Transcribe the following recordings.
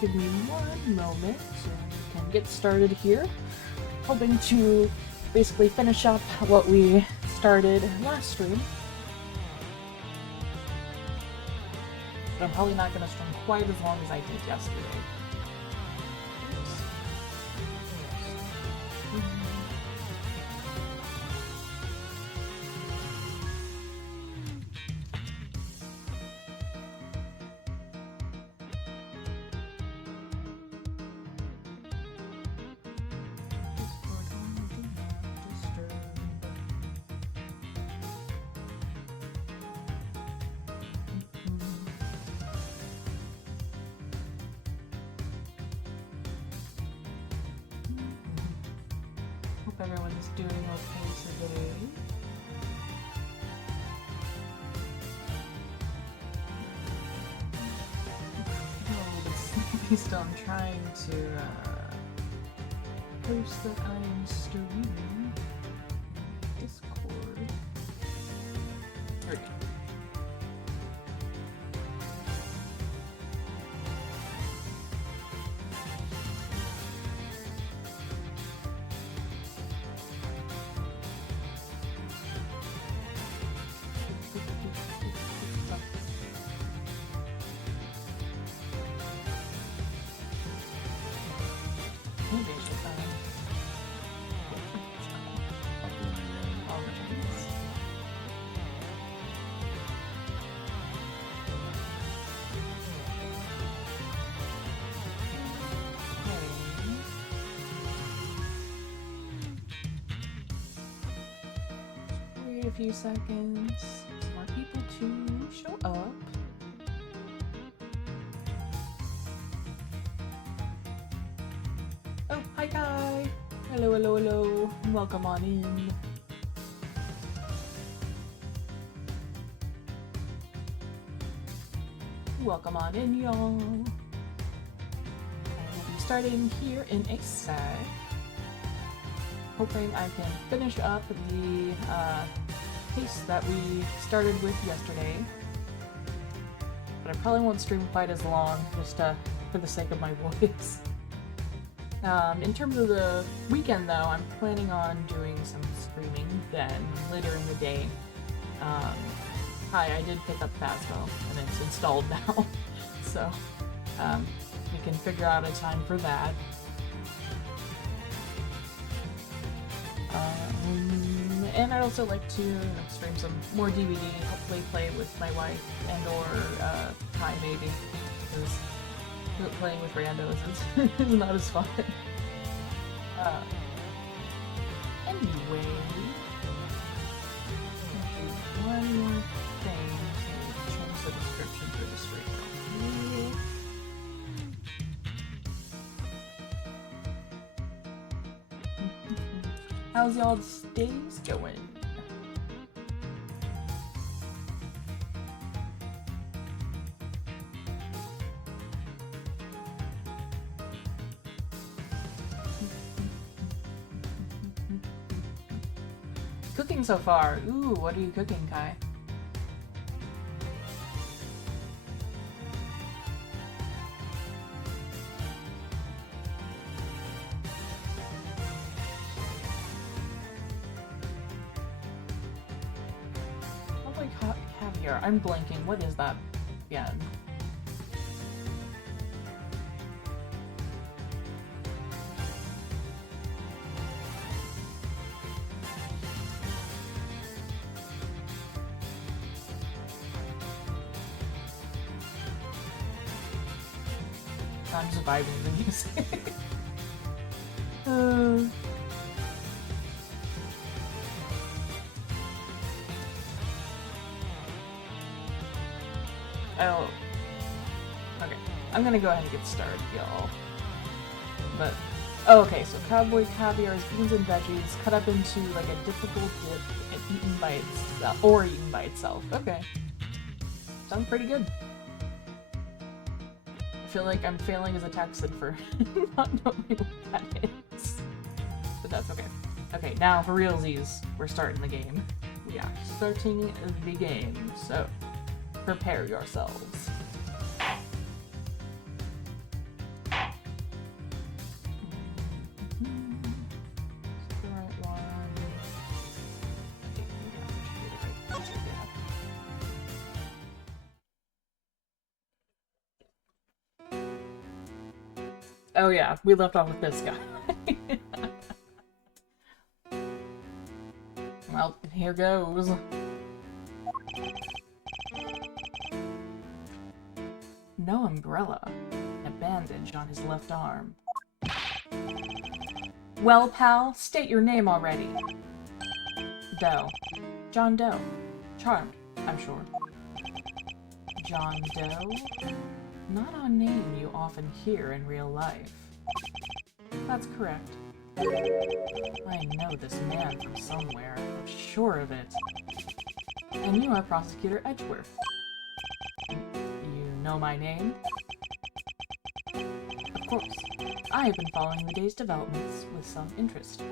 give me one moment so we can get started here. Hoping to basically finish up what we started last stream. But I'm probably not going to stream quite as long as I did yesterday. Hope everyone's doing okay today. Still, I'm trying to post that I am streaming Discord. There we go. Maybe I should wait a few seconds for more people to show up. Oh, hi Kai! Hello, hello, hello. Welcome on in. Welcome on in, y'all. I will be starting here in a sec. Hoping I can finish up the pace that we started with yesterday. But I probably won't stream quite as long, just for the sake of my voice. In terms of the weekend, though, I'm planning on doing some streaming then, later in the day. Hi, I did pick up Phasmo, and it's installed now, so we can figure out a time for that. And I'd also like to stream some more DVD, hopefully play with my wife and or Kai maybe, because playing with randos is not as fun. Anyway, one more thing to change the description for the stream. How's y'all's days going? Cooking so far. Ooh, what are you cooking, Kai? Probably caviar. I'm blanking. What is that again? I'm just vibing the music. Oh. Okay. I'm gonna go ahead and get started, y'all. But, oh, okay, so cowboy caviar is beans and veggies cut up into like a difficult dip and eaten by itself, or eaten by itself. Okay. Sounds pretty good. I feel like I'm failing as a Texan for not knowing what that is. But that's okay. Okay, now for realsies, we're starting the game. We are starting the game, so prepare yourselves. Oh yeah, we left off with this guy. Well, here goes. No umbrella. A bandage on his left arm. Well, pal, state your name already. Doe. John Doe. Charmed, I'm sure. John Doe? Not a name you often hear in real life. That's correct. I know this man from somewhere. I'm sure of it. And you are Prosecutor Edgeworth. You know my name? Of course. I have been following the day's developments with some interest.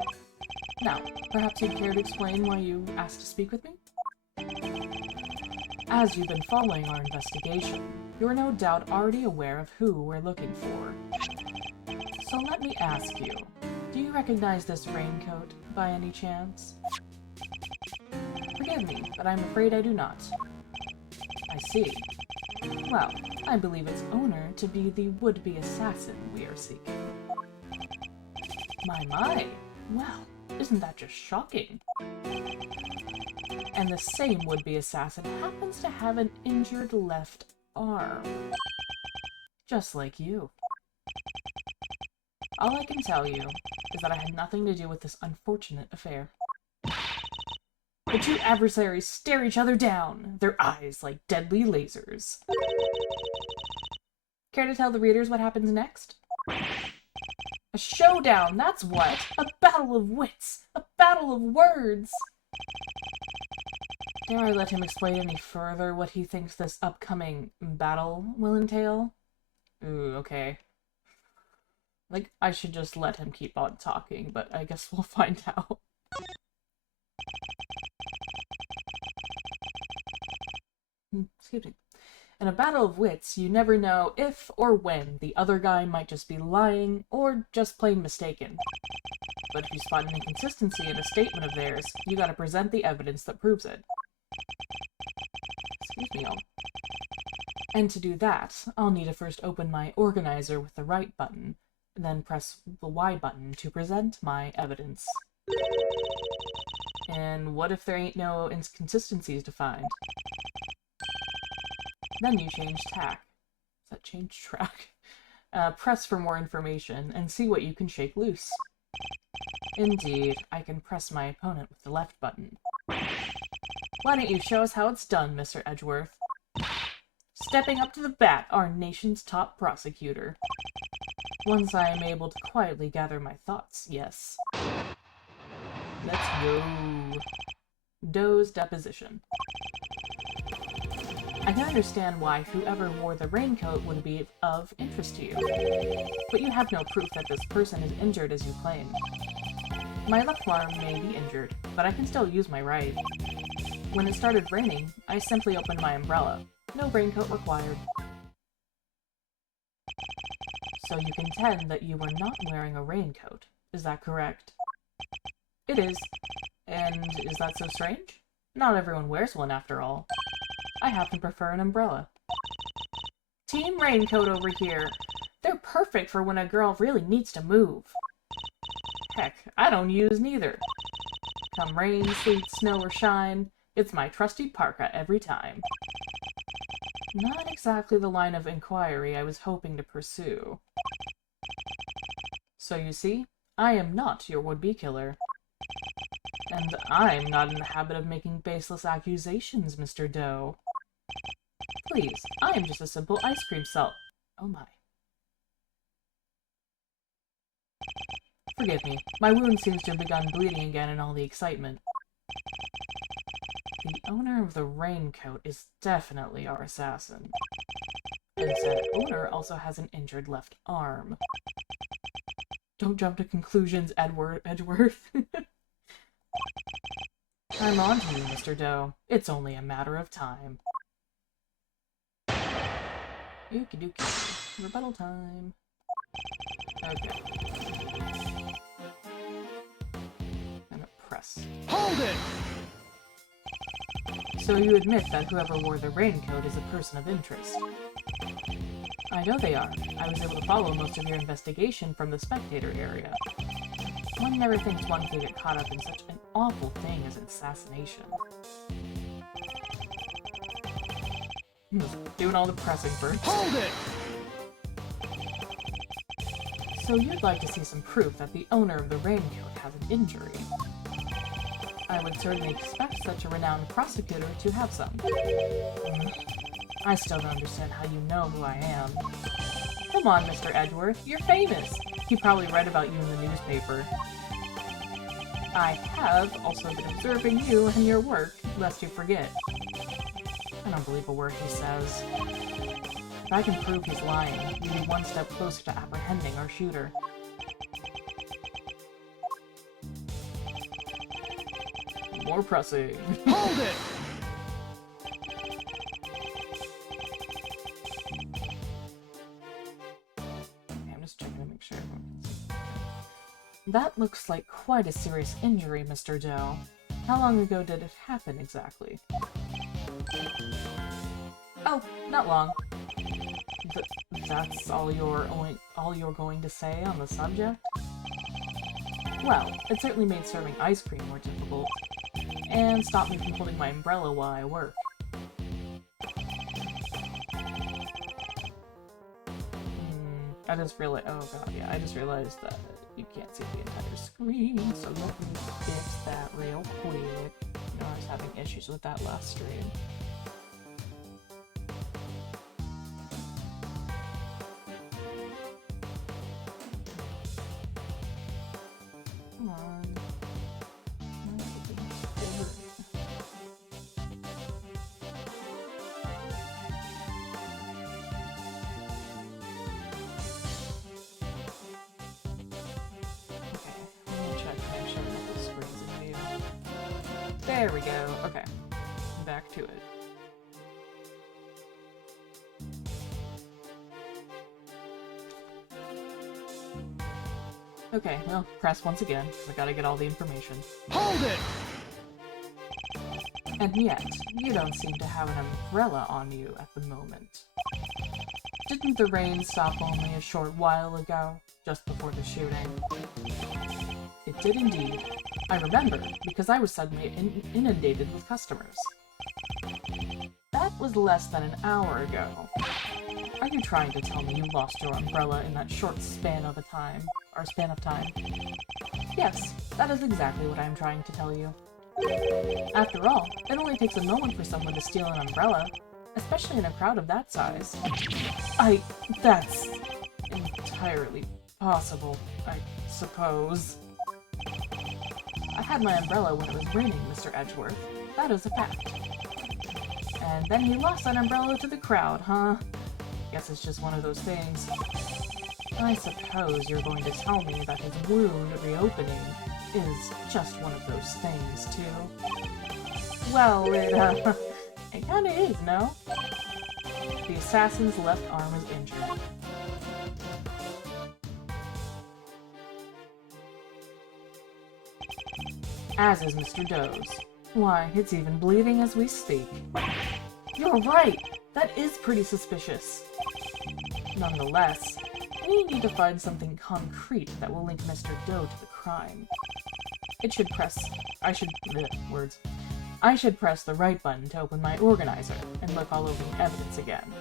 Now, perhaps you'd care to explain why you asked to speak with me? As you've been following our investigation, you are no doubt already aware of who we're looking for. So let me ask you, do you recognize this raincoat by any chance? Forgive me, but I'm afraid I do not. I see. Well, I believe its owner to be the would-be assassin we are seeking. My! Well, isn't that just shocking? And the same would-be assassin happens to have an injured left arm. Just like you. All I can tell you is that I had nothing to do with this unfortunate affair. The two adversaries stare each other down, their eyes like deadly lasers. Care to tell the readers what happens next? A showdown, that's what! A battle of wits! A battle of words! Dare I let him explain any further what he thinks this upcoming battle will entail? Ooh, okay. Like, I should just let him keep on talking, but I guess we'll find out. Excuse me. In a battle of wits, you never know if or when the other guy might just be lying or just plain mistaken. But if you spot an inconsistency in a statement of theirs, you gotta present the evidence that proves it. Excuse me, And to do that, I'll need to first open my organizer with the right button, then press the Y button to present my evidence. And what if there ain't no inconsistencies to find? Then you change tack. Does that change track? Press for more information and see what you can shake loose. Indeed, I can press my opponent with the left button. Why don't you show us how it's done, Mr. Edgeworth? Stepping up to the bat, our nation's top prosecutor. Once I am able to quietly gather my thoughts, yes. Let's go. Doe's deposition. I can understand why whoever wore the raincoat would be of interest to you, but you have no proof that this person is injured as you claim. My left arm may be injured, but I can still use my right. When it started raining, I simply opened my umbrella. No raincoat required. So you contend that you were not wearing a raincoat, is that correct? It is. And is that so strange? Not everyone wears one after all. I happen to prefer an umbrella. Team Raincoat over here. They're perfect for when a girl really needs to move. Heck, I don't use neither. Come rain, sleet, snow, or shine, it's my trusty parka every time. Not exactly the line of inquiry I was hoping to pursue. So you see, I am not your would-be killer. And I'm not in the habit of making baseless accusations, Mr. Doe. Please, I am just a simple ice cream salt. Oh my. Forgive me, my wound seems to have begun bleeding again in all the excitement. The owner of the raincoat is definitely our assassin. And said owner also has an injured left arm. Don't jump to conclusions, Edgeworth. I'm on to you, Mr. Doe. It's only a matter of time. Okie dokie. Rebuttal time. Okay. I'm gonna press. Hold it! So you admit that whoever wore the raincoat is a person of interest? I know they are. I was able to follow most of your investigation from the spectator area. One never thinks one could get caught up in such an awful thing as assassination. Doing all the pressing first. Hold it! So you'd like to see some proof that the owner of the raincoat has an injury? I would certainly expect such a renowned prosecutor to have some. I still don't understand how you know who I am. Come on, Mr. Edgeworth, you're famous! He probably read about you in the newspaper. I have also been observing you and your work, lest you forget. I don't believe a word he says. If I can prove he's lying, we'll be one step closer to apprehending our shooter. More pressing. Hold it! Okay, I'm just checking to make sure everyone can see. That looks like quite a serious injury, Mr. Doe. How long ago did it happen exactly? Oh, not long. That's all you're going to say on the subject? Well, it certainly made serving ice cream more difficult, and stopped me from holding my umbrella while I work. I just realized, oh god, yeah, I just realized that you can't see the entire screen, so let me fix that real quick. You know, I was having issues with that last stream. Come on. There we go. Okay. Back to it. Okay, well, press once again, because I gotta get all the information. Hold it! And yet, you don't seem to have an umbrella on you at the moment. Didn't the rain stop only a short while ago, just before the shooting? It did indeed. I remember, because I was suddenly inundated with customers. That was less than an hour ago. Are you trying to tell me you lost your umbrella in that short span of time? Yes, that is exactly what I am trying to tell you. After all, it only takes a moment for someone to steal an umbrella, especially in a crowd of that size. That's entirely possible, I suppose. I had my umbrella when it was raining, Mr. Edgeworth. That is a fact. And then he lost that umbrella to the crowd, huh? Guess it's just one of those things. I suppose you're going to tell me that his wound reopening is just one of those things, too. Well, it kinda is, no? The assassin's left arm is injured. As is Mr. Doe's. Why, it's even bleeding as we speak. You're right! That is pretty suspicious. Nonetheless, we need to find something concrete that will link Mr. Doe to the crime. I should press the right button to open my organizer and look all over the evidence again.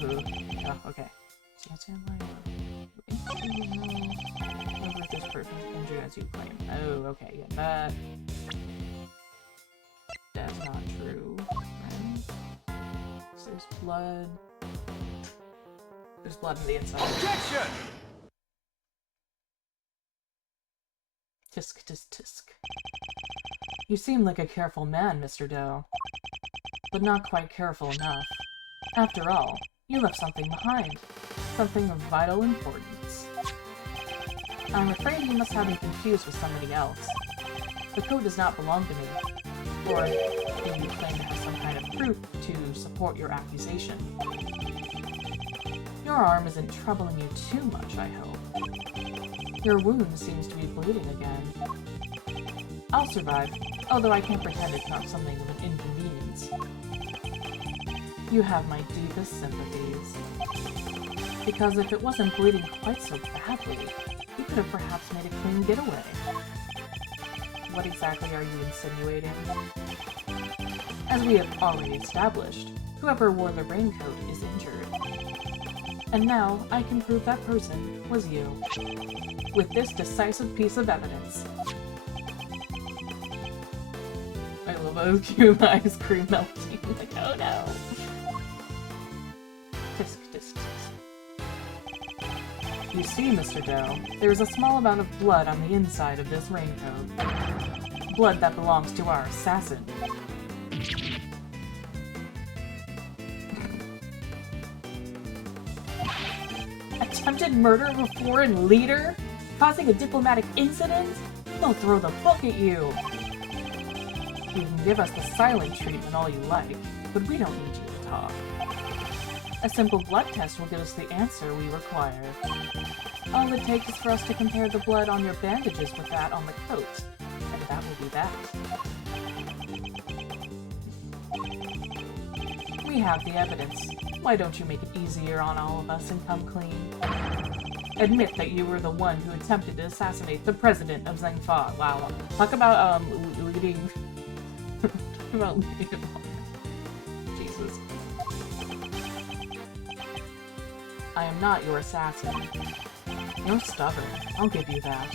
Oh, okay. Over this person's injured as you claim. Oh, okay, yeah, that's not true, right? So there's blood. There's blood on the inside. Objection! Tisk, tisk, tisk. You seem like a careful man, Mr. Doe. But not quite careful enough. After all, you left something behind. Something of vital importance. I'm afraid you must have me confused with somebody else. The coat does not belong to me. Or do you claim to have some kind of proof to support your accusation? Your arm isn't troubling you too much, I hope. Your wound seems to be bleeding again. I'll survive, although I can't pretend it's not something of an inconvenience. You have my deepest sympathies. Because if it wasn't bleeding quite so badly, you could have perhaps made a clean getaway. What exactly are you insinuating? As we have already established, whoever wore the raincoat is injured. And now I can prove that person was you. With this decisive piece of evidence. I love how cute ice cream melting. Like, oh no. Tisk, tisk, tisk. You see, Mr. Doe, there is a small amount of blood on the inside of this raincoat. Blood that belongs to our assassin. Attempted murder of a foreign leader? Causing a diplomatic incident? They'll throw the book at you! You can give us the silent treatment all you like, but we don't need you to talk. A simple blood test will give us the answer we require. All it takes is for us to compare the blood on your bandages with that on the coat, and that will be that. We have the evidence. Why don't you make it easier on all of us and come clean? Admit that you were the one who attempted to assassinate the president of Zhengfa. Wow. Talk about, leading... Talk about leading... Jesus. I am not your assassin. You're stubborn, I'll give you that.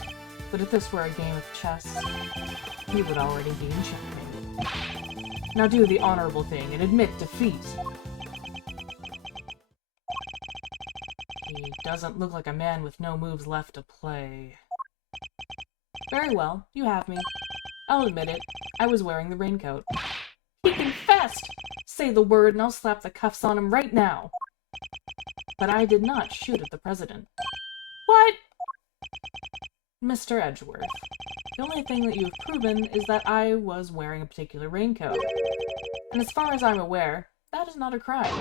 But if this were a game of chess, you would already be in checkmate. Now do the honorable thing and admit defeat. He doesn't look like a man with no moves left to play. Very well, you have me. I'll admit it. I was wearing the raincoat. He confessed! Say the word and I'll slap the cuffs on him right now. But I did not shoot at the president. What? Mr. Edgeworth, the only thing that you've proven is that I was wearing a particular raincoat. And as far as I'm aware, that is not a crime.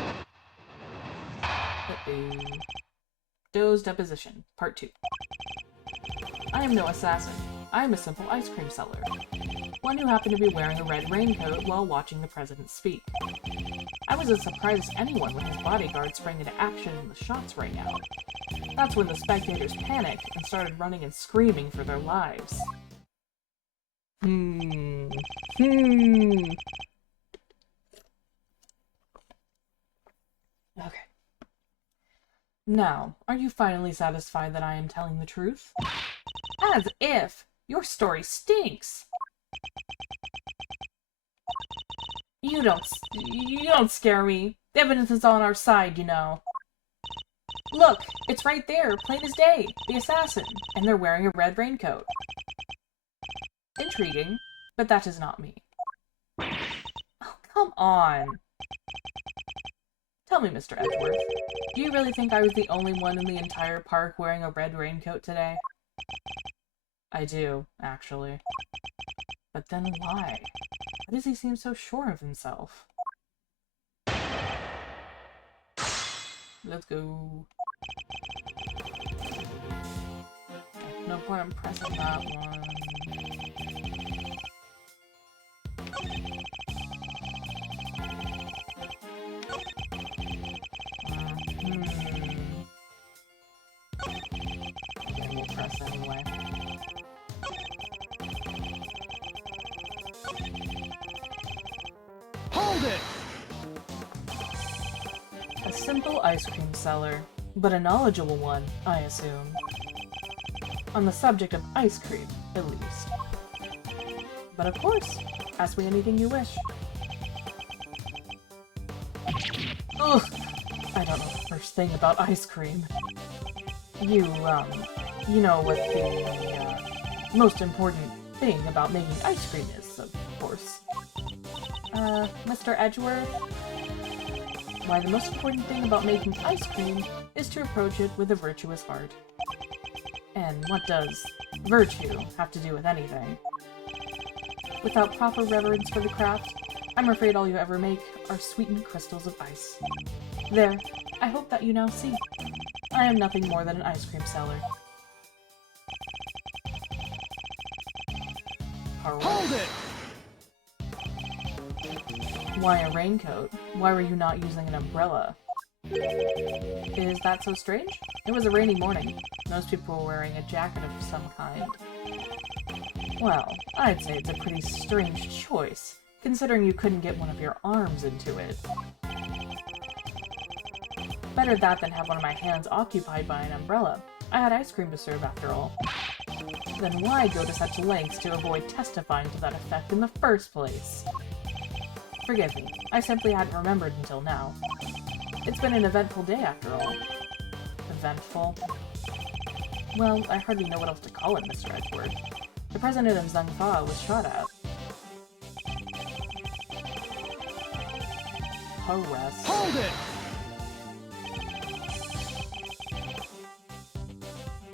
Doe's Deposition, Part 2. I am no assassin. I am a simple ice cream seller. One who happened to be wearing a red raincoat while watching the president speak. I was as surprised as anyone when his bodyguard sprang into action and the shots rang out. That's when the spectators panicked and started running and screaming for their lives. Okay. Now, are you finally satisfied that I am telling the truth? As if! Your story stinks! You don't scare me. The evidence is on our side, you know. Look, it's right there, plain as day. The assassin, and they're wearing a red raincoat. Intriguing, but that is not me. Oh, come on. Tell me, Mr. Edgeworth, do you really think I was the only one in the entire park wearing a red raincoat today? I do, actually. But then why? Why does he seem so sure of himself? Let's go. No point in pressing that one. Okay, we'll press anyway. Hold it! A simple ice cream seller, but a knowledgeable one, I assume. On the subject of ice cream, at least. But of course, ask me anything you wish. Ugh! I don't know the first thing about ice cream. You know what the, most important thing about making ice cream is, of course. Mr. Edgeworth? Why, the most important thing about making ice cream is to approach it with a virtuous heart. And what does virtue have to do with anything? Without proper reverence for the craft, I'm afraid all you ever make are sweetened crystals of ice. There, I hope that you now see. I am nothing more than an ice cream seller. Hold it! Why a raincoat? Why were you not using an umbrella? Is that so strange? It was a rainy morning. Most people were wearing a jacket of some kind. Well, I'd say it's a pretty strange choice, considering you couldn't get one of your arms into it. Better that than have one of my hands occupied by an umbrella. I had ice cream to serve after all. Then why go to such lengths to avoid testifying to that effect in the first place? Forgive me, I simply hadn't remembered until now. It's been an eventful day after all. Eventful? Well, I hardly know what else to call it, Mr. Edgeworth. The president of Zhangfa was shot at. Arrest. Hold it!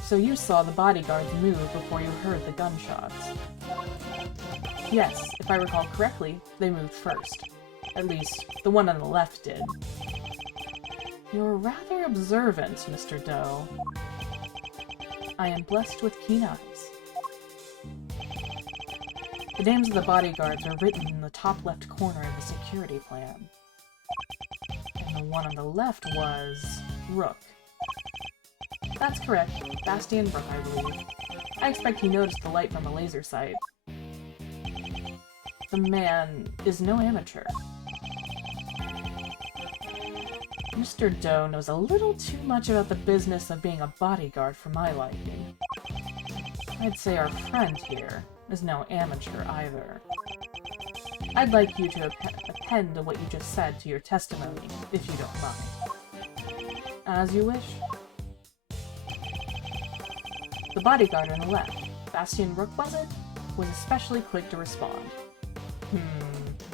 So you saw the bodyguards move before you heard the gunshots. Yes, if I recall correctly, they moved first. At least, the one on the left did. You're rather observant, Mr. Doe. I am blessed with keen eyes. The names of the bodyguards are written in the top left corner of the security plan. And the one on the left was... Rook. That's correct. Bastian Rook, I believe. I expect he noticed the light from a laser sight. The man is no amateur. Mr. Doe knows a little too much about the business of being a bodyguard for my liking. I'd say our friend here is no amateur either. I'd like you to append what you just said to your testimony, if you don't mind. As you wish. The bodyguard on the left, Bastian Rook was it? Was especially quick to respond.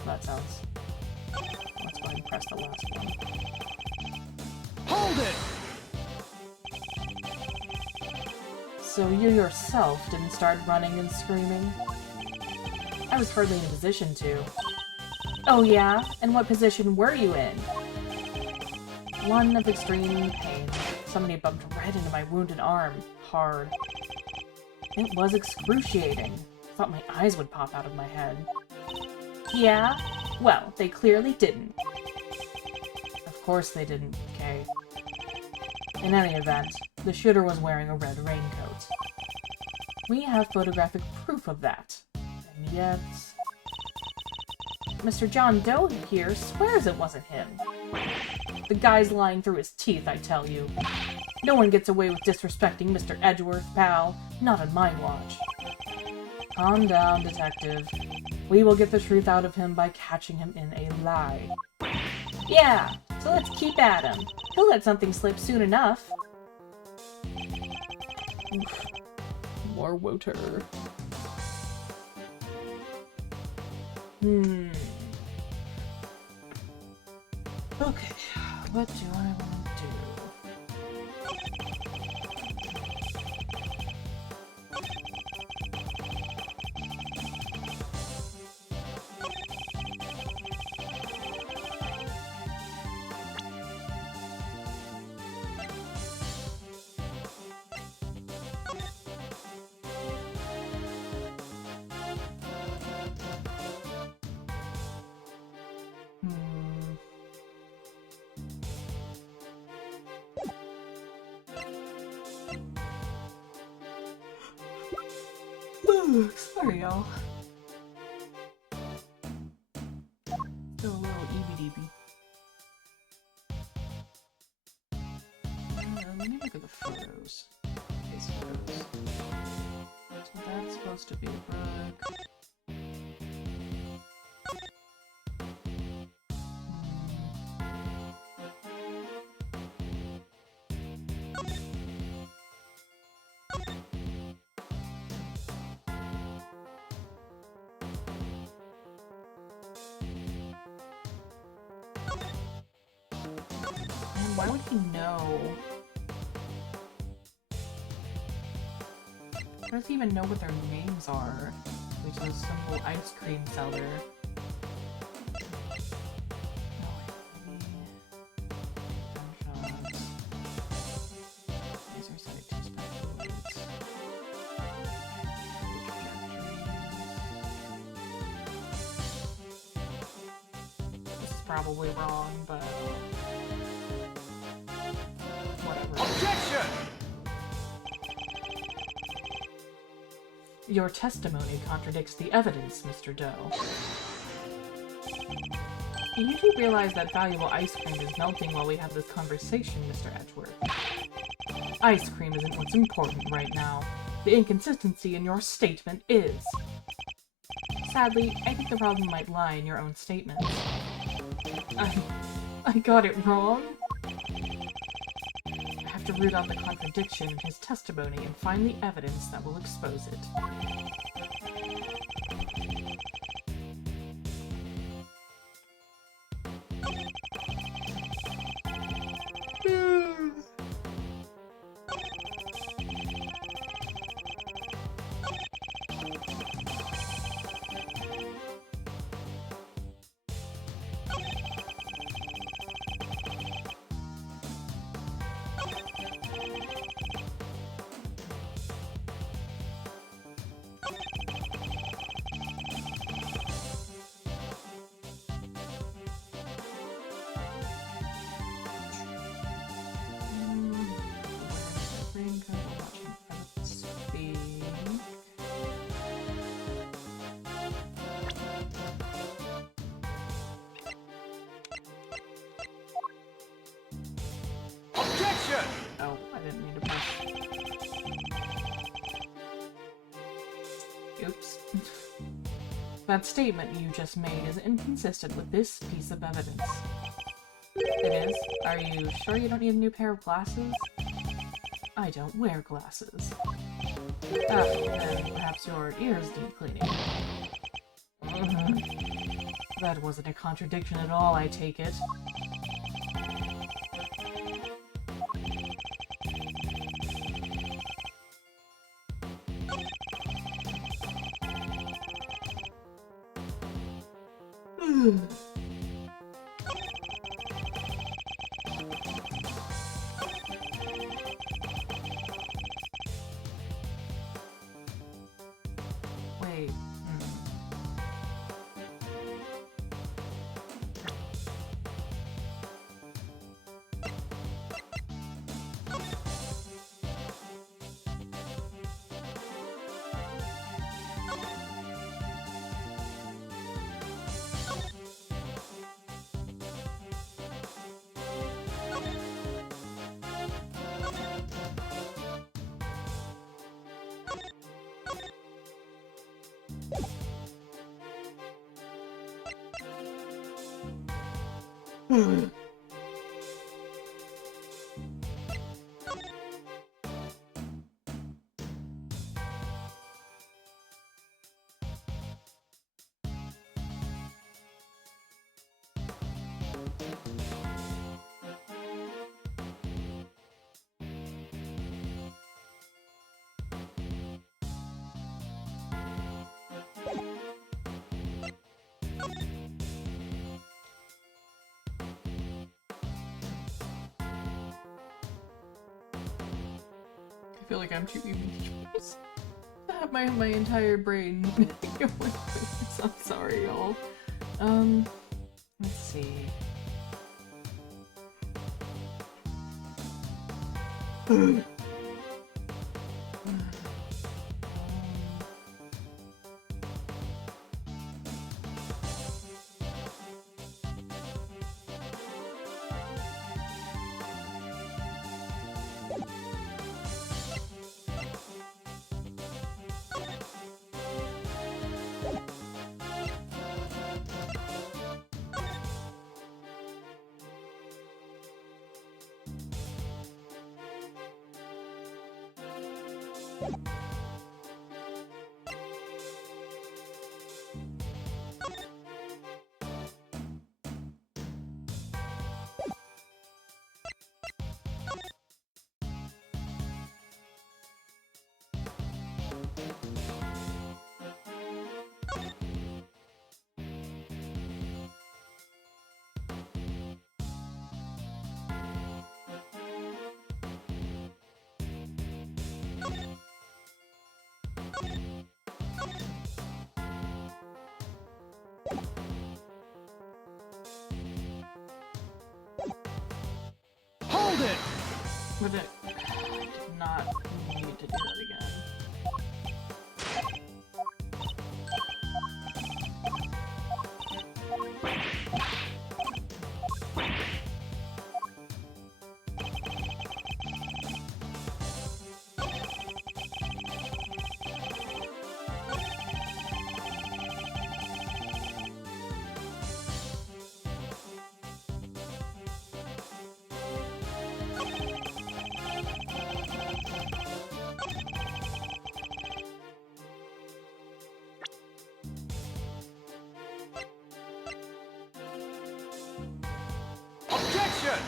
That sounds... Let's go ahead and press the last one. Hold it! So you yourself didn't start running and screaming? I was hardly in a position to. Oh yeah? And what position were you in? One of extreme pain. Somebody bumped right into my wounded arm. Hard. It was excruciating. Thought my eyes would pop out of my head. Yeah? Well, they clearly didn't. Of course they didn't, Kay. In any event, the shooter was wearing a red raincoat. We have photographic proof of that. And yet... Mr. John Doe here swears it wasn't him. The guy's lying through his teeth, I tell you. No one gets away with disrespecting Mr. Edgeworth, pal. Not on my watch. Calm down, detective. We will get the truth out of him by catching him in a lie. Yeah, so let's keep at him. He'll let something slip soon enough. Oof. More water. Okay, what do I want to do? Sorry, y'all. Still a little EBDB. Let me look at the photos. Case photos. So that's supposed to be a book. Why would he know? Why does he even know what their names are? Which is a simple ice cream seller. probably wrong, but whatever. Objection! Your testimony contradicts the evidence, Mr. Doe. You do realize that valuable ice cream is melting while we have this conversation, Mr. Edgeworth. Ice cream isn't what's important right now. The inconsistency in your statement is. Sadly, I think the problem might lie in your own statements. I got it wrong? I have to root out the contradiction in his testimony and find the evidence that will expose it. Oh, I didn't mean to press. Oops. That statement you just made is inconsistent with this piece of evidence. It is? Are you sure you don't need a new pair of glasses? I don't wear glasses. Ah, then perhaps your ears need cleaning. That wasn't a contradiction at all, I take it. Wait. I feel like I'm too even to have my entire brain go with this. I'm sorry, y'all. Let's see. But it did not need to do that again. Objection!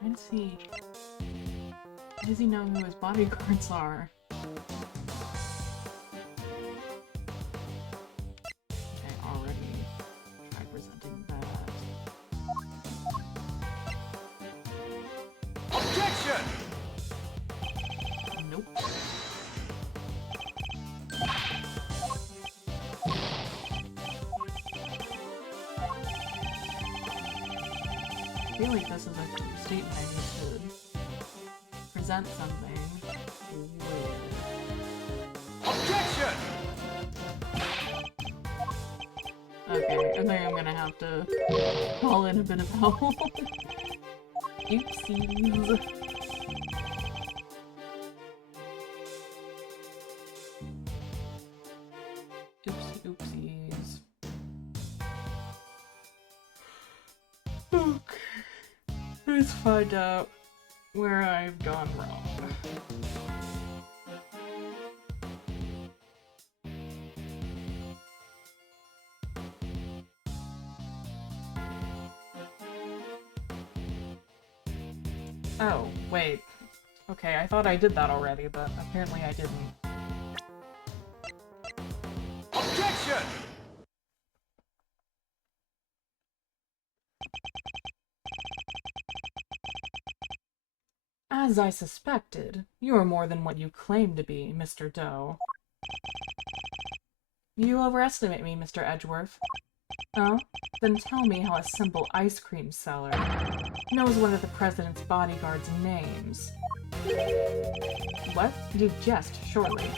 Trying to see. Does he know who his bodyguards are? I already tried presenting that. Objection! Nope. I feel like this is a statement I need to present something with. Objection! Okay, I think I'm gonna have to call in a bit of help. Oopsies. Oopsies. Okay. Let's find out where I've gone wrong. Oh, wait. Okay, I thought I did that already, but apparently I didn't. Objection! As I suspected, you are more than what you claim to be, Mr. Doe. You overestimate me, Mr. Edgeworth. Oh? Then tell me how a simple ice cream seller knows one of the President's bodyguards' names. What? You jest, surely.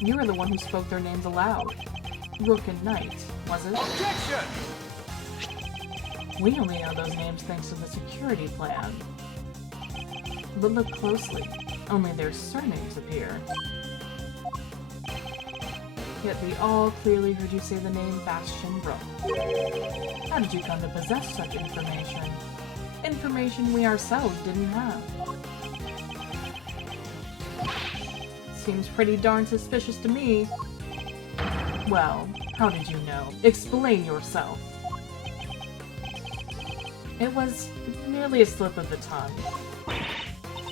You were the one who spoke their names aloud. Rook and Knight, was it? Objection! We only know those names thanks to the security plan. But look closely. Only their surnames appear. Yet we all clearly heard you say the name Bastion Rook. How did you come to possess such information? Information we ourselves didn't have. Seems pretty darn suspicious to me. Well, how did you know? Explain yourself. It was merely a slip of the tongue.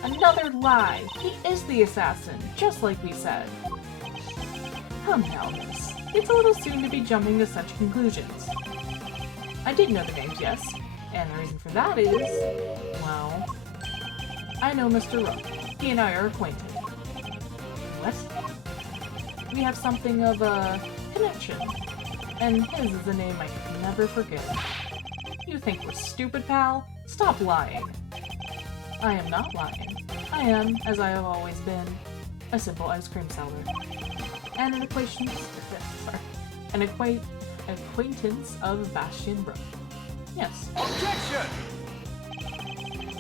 Another lie! He is the assassin, just like we said. Come now, miss. It's a little soon to be jumping to such conclusions. I did know the names, yes. And the reason for that is... well... I know Mr. Rook. He and I are acquainted. What? We have something of a connection. And his is a name I could never forget. You think we're stupid, pal? Stop lying. I am not lying. I am, as I have always been, a simple ice cream seller. And an acquaintance of Bastion Rook. Yes. Objection!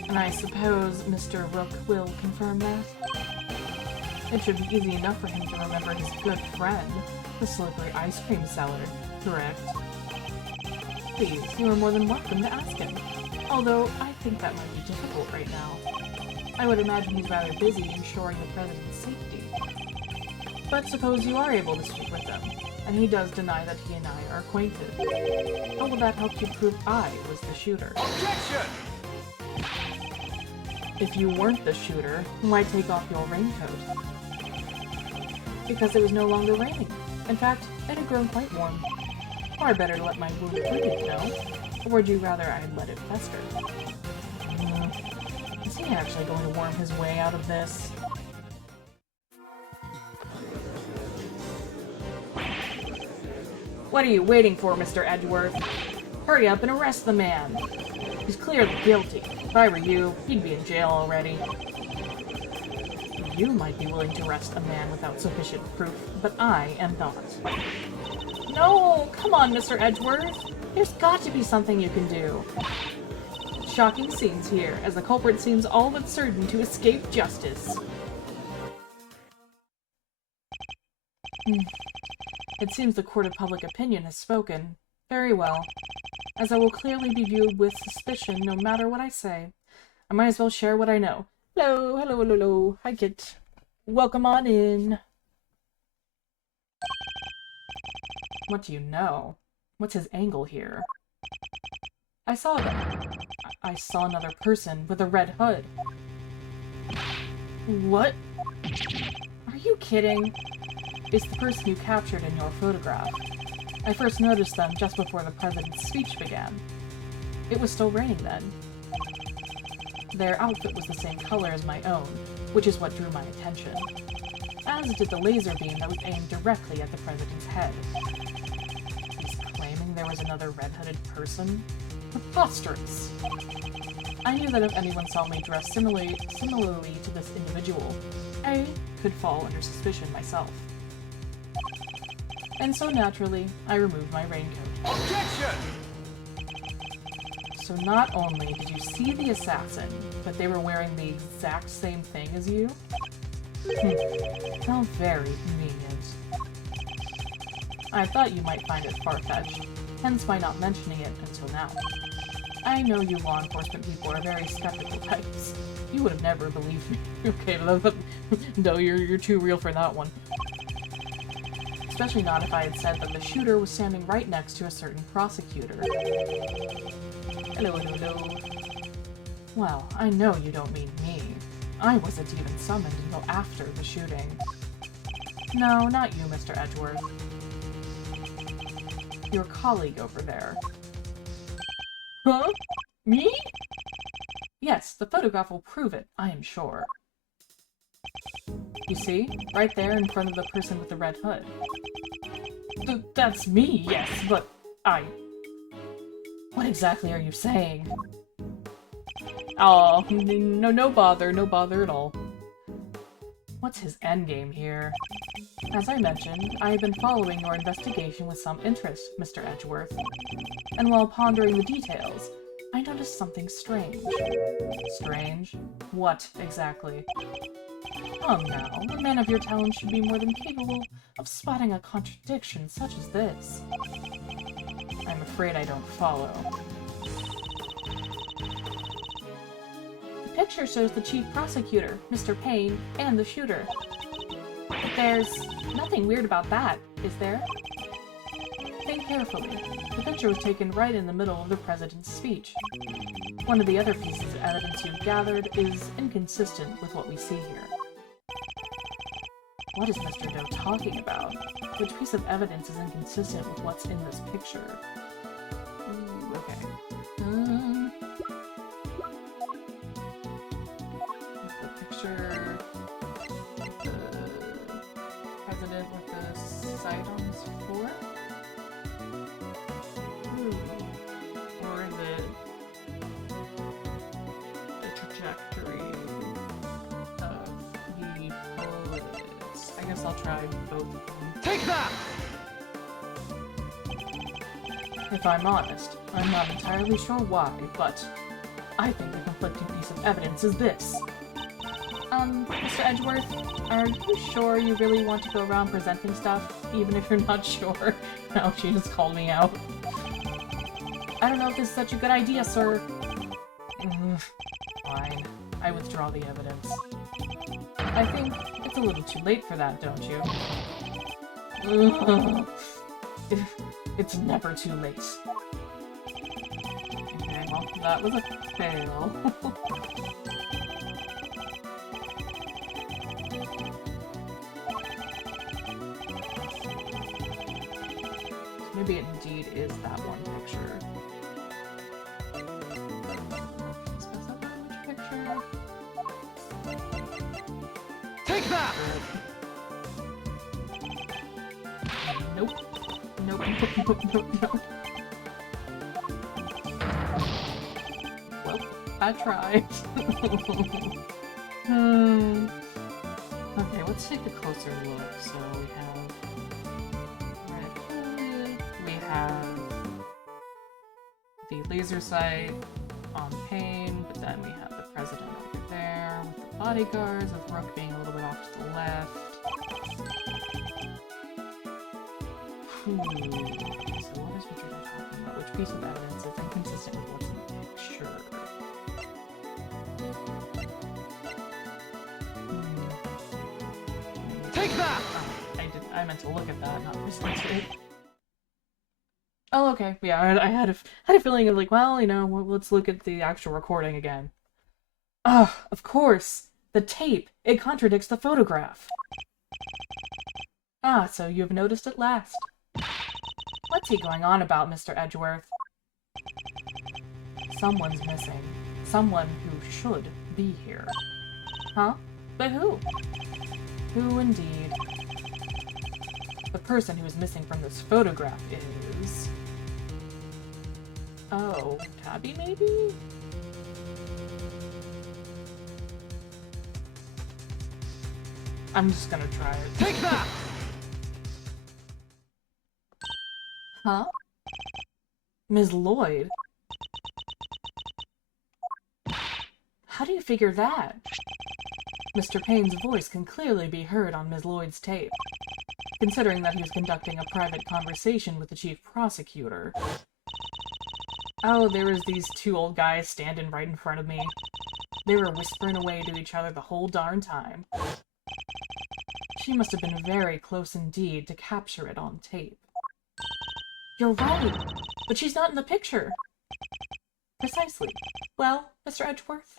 And I suppose Mr. Rook will confirm that? It should be easy enough for him to remember his good friend, the slippery ice cream seller, correct? Please, you are more than welcome to ask him. Although, I think that might be difficult right now. I would imagine he's rather busy ensuring the President's safety. But suppose you are able to speak with them, and he does deny that he and I are acquainted. How will that help you prove I was the shooter? Objection! If you weren't the shooter, why take off your raincoat? Because it was no longer raining. In fact, it had grown quite warm. Far better to let my wound bleed, no? Or would you rather I let it fester? Is he actually going to worm his way out of this? What are you waiting for, Mr. Edgeworth? Hurry up and arrest the man. He's clearly guilty. If I were you, he'd be in jail already. You might be willing to arrest a man without sufficient proof, but I am not. No! Come on, Mr. Edgeworth! There's got to be something you can do. Shocking scenes here, as the culprit seems all but certain to escape justice. It seems the court of public opinion has spoken. Very well. As I will clearly be viewed with suspicion no matter what I say, I might as well share what I know. Hello, hello, hello, hello. Hi, Kit. Welcome on in. What do you know? What's his angle here? I saw another person with a red hood. What? Are you kidding? It's the person you captured in your photograph. I first noticed them just before the president's speech began. It was still raining then. Their outfit was the same color as my own, which is what drew my attention, as did the laser beam that was aimed directly at the president's head. He's claiming there was another red-hooded person? Preposterous! I knew that if anyone saw me dressed similarly to this individual, I could fall under suspicion myself. And so naturally, I removed my raincoat. Objection! So not only did you see the assassin, but they were wearing the exact same thing as you? How very convenient. I thought you might find it far-fetched, hence my not mentioning it until now. I know you law enforcement people are very skeptical types. You would have never believed me. Okay, no, you're too real for that one. Especially not if I had said that the shooter was standing right next to a certain prosecutor. Hello, hello, hello. Well, I know you don't mean me. I wasn't even summoned until after the shooting. No, not you, Mr. Edgeworth. Your colleague over there. Huh? Me? Yes, the photograph will prove it, I am sure. You see? Right there in front of the person with the red hood. That's me, yes, but What exactly are you saying? Oh, no bother at all. What's his endgame here? As I mentioned, I have been following your investigation with some interest, Mr. Edgeworth. And while pondering the details, I noticed something strange. Strange? What, exactly? Come now, a man of your talent should be more than capable of spotting a contradiction such as this. I'm afraid I don't follow. The picture shows the chief prosecutor, Mr. Payne, and the shooter. But there's nothing weird about that, is there? Think carefully. The picture was taken right in the middle of the president's speech. One of the other pieces of evidence you've gathered is inconsistent with what we see here. What is Mr. Doe talking about? Which piece of evidence is inconsistent with what's in this picture? Ooh, okay. The picture... The president with the sight on his forehead? Or the trajectory of the bullets. I guess I'll try both of them. Take that! If I'm honest, I'm not entirely sure why, but I think the conflicting piece of evidence is this. Mr. Edgeworth, are you sure you really want to go around presenting stuff, even if you're not sure? No, she just called me out. I don't know if this is such a good idea, sir. Fine. I withdraw the evidence. I think it's a little too late for that, don't you? It's never too late. Okay, well, that was a fail. Maybe it indeed is that one picture. Is that which picture? Take that! Nope. Nope, nope, nope, nope. Well, I tried. Okay, let's take a closer look. So we have Red Hood, we have the laser sight on Pain, but then we have the president over there with the bodyguards, with Rook being a little bit off to the left. So what is Richard talking about? Which piece of evidence is inconsistent with what's in the picture? Take that! Oh, I meant to look at that, not listen to it. Oh, okay. Yeah, I had a feeling of like, well, you know, let's look at the actual recording again. Ugh, of course! The tape! It contradicts the photograph! Ah, so you have noticed at last. What's he going on about, Mr. Edgeworth? Someone's missing. Someone who should be here. Huh? But who? Who indeed? The person who is missing from this photograph is... Oh, Tabby maybe? I'm just gonna try it. Take that! Huh? Ms. Lloyd? How do you figure that? Mr. Payne's voice can clearly be heard on Ms. Lloyd's tape, considering that he was conducting a private conversation with the chief prosecutor. Oh, there was these two old guys standing right in front of me. They were whispering away to each other the whole darn time. She must have been very close indeed to capture it on tape. You're right, but she's not in the picture. Precisely. Well, Mr. Edgeworth,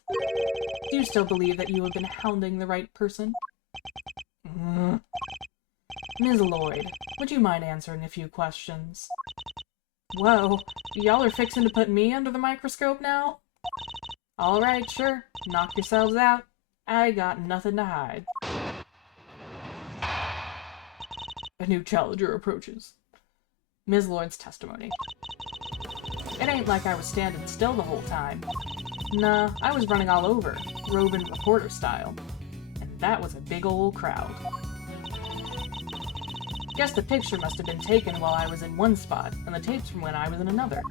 do you still believe that you have been hounding the right person? Ms. Lloyd, would you mind answering a few questions? Whoa, y'all are fixing to put me under the microscope now? Alright, sure. Knock yourselves out. I got nothing to hide. A new challenger approaches. Ms. Lloyd's testimony. It ain't like I was standing still the whole time. Nah, I was running all over, roving reporter style. And that was a big ol' crowd. Guess the picture must have been taken while I was in one spot, and the tapes from when I was in another.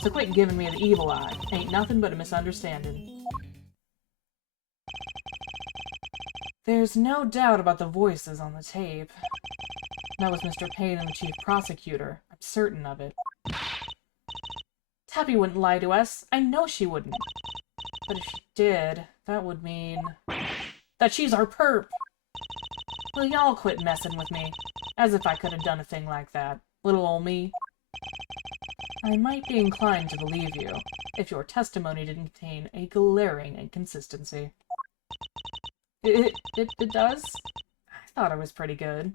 So quit giving me the evil eye. Ain't nothing but a misunderstanding. There's no doubt about the voices on the tape. That was Mr. Payne and the chief prosecutor. I'm certain of it. Tabby wouldn't lie to us. I know she wouldn't. But if she did, that would mean... that she's our perp! Will y'all quit messing with me? As if I could have done a thing like that. Little ol' me. I might be inclined to believe you, if your testimony didn't contain a glaring inconsistency. It does? I thought it was pretty good.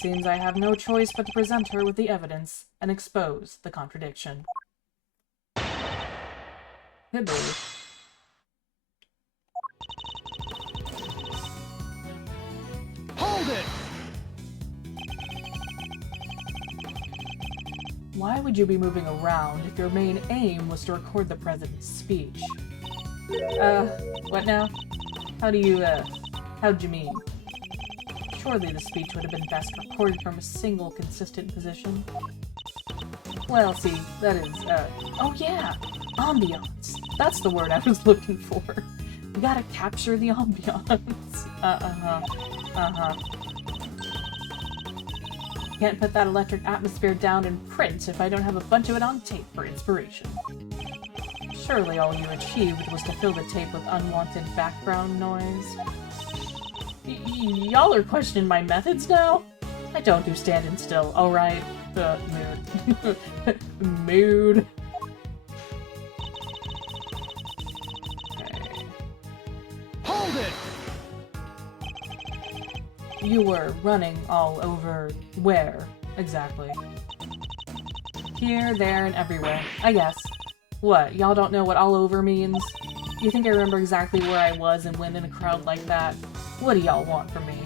Seems I have no choice but to present her with the evidence and expose the contradiction. Hey, baby. Hold it! Why would you be moving around if your main aim was to record the president's speech? What now? How'd you mean? Surely the speech would have been best recorded from a single consistent position. Well, see, that is, oh yeah! Ambiance! That's the word I was looking for. We gotta capture the ambiance. Can't put that electric atmosphere down in print if I don't have a bunch of it on tape for inspiration. Surely all you achieved was to fill the tape with unwanted background noise. Y'all are questioning my methods now? I don't do standing still, alright? Mood. Mood. Okay. Hold it! You were running all over where, exactly? Here, there, and everywhere, I guess. What, y'all don't know what all over means? You think I remember exactly where I was and when in a crowd like that? What do y'all want from me?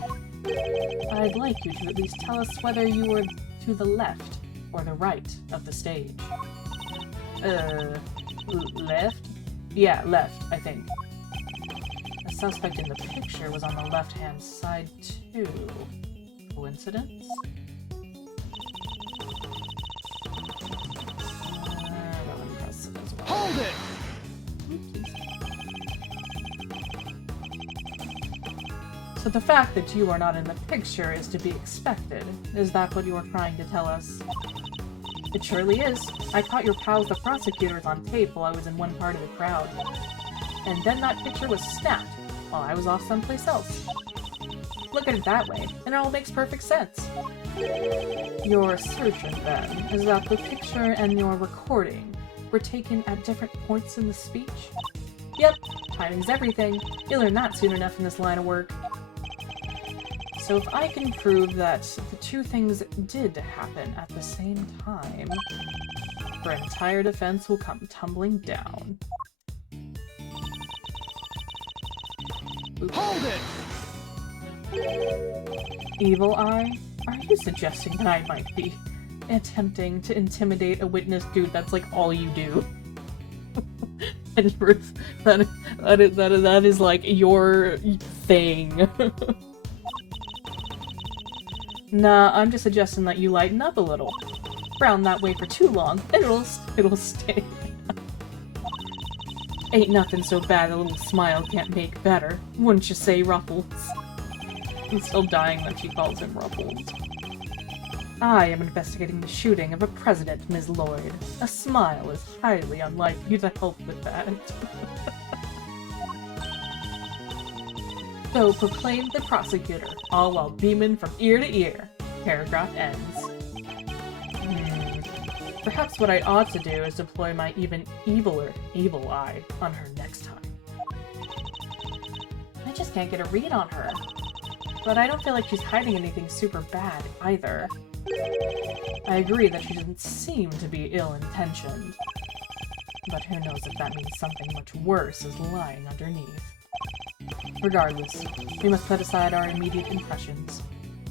I'd like you to at least tell us whether you were to the left or the right of the stage. Left? Yeah, left, I think. The suspect in the picture was on the left-hand side, too. Coincidence? Let me press it as well. Hold it! So the fact that you are not in the picture is to be expected. Is that what you are trying to tell us? It surely is. I caught your pals the prosecutors on tape while I was in one part of the crowd. And then that picture was snapped while I was off someplace else. Look at it that way, and it all makes perfect sense. Your assertion, then, is that the picture and your recording were taken at different points in the speech? Yep, timing's everything. You'll learn that soon enough in this line of work. So if I can prove that the two things did happen at the same time, your entire defense will come tumbling down. Oops. Hold it! Evil Eye? Are you suggesting that I might be attempting to intimidate a witness? Dude, that's like all you do. And Ruth, that is like your thing. Nah, I'm just suggesting that you lighten up a little. Frown that way for too long, and it'll stay. Ain't nothing so bad a little smile can't make better, wouldn't you say, Ruffles? He's still dying when she calls him Ruffles. I am investigating the shooting of a president, Ms. Lloyd. A smile is highly unlikely to help with that. So proclaimed the prosecutor, all while beaming from ear to ear. Paragraph ends. Perhaps what I ought to do is deploy my even eviler evil eye on her next time. I just can't get a read on her. But I don't feel like she's hiding anything super bad, either. I agree that she doesn't seem to be ill-intentioned. But who knows if that means something much worse is lying underneath. Regardless, we must put aside our immediate impressions.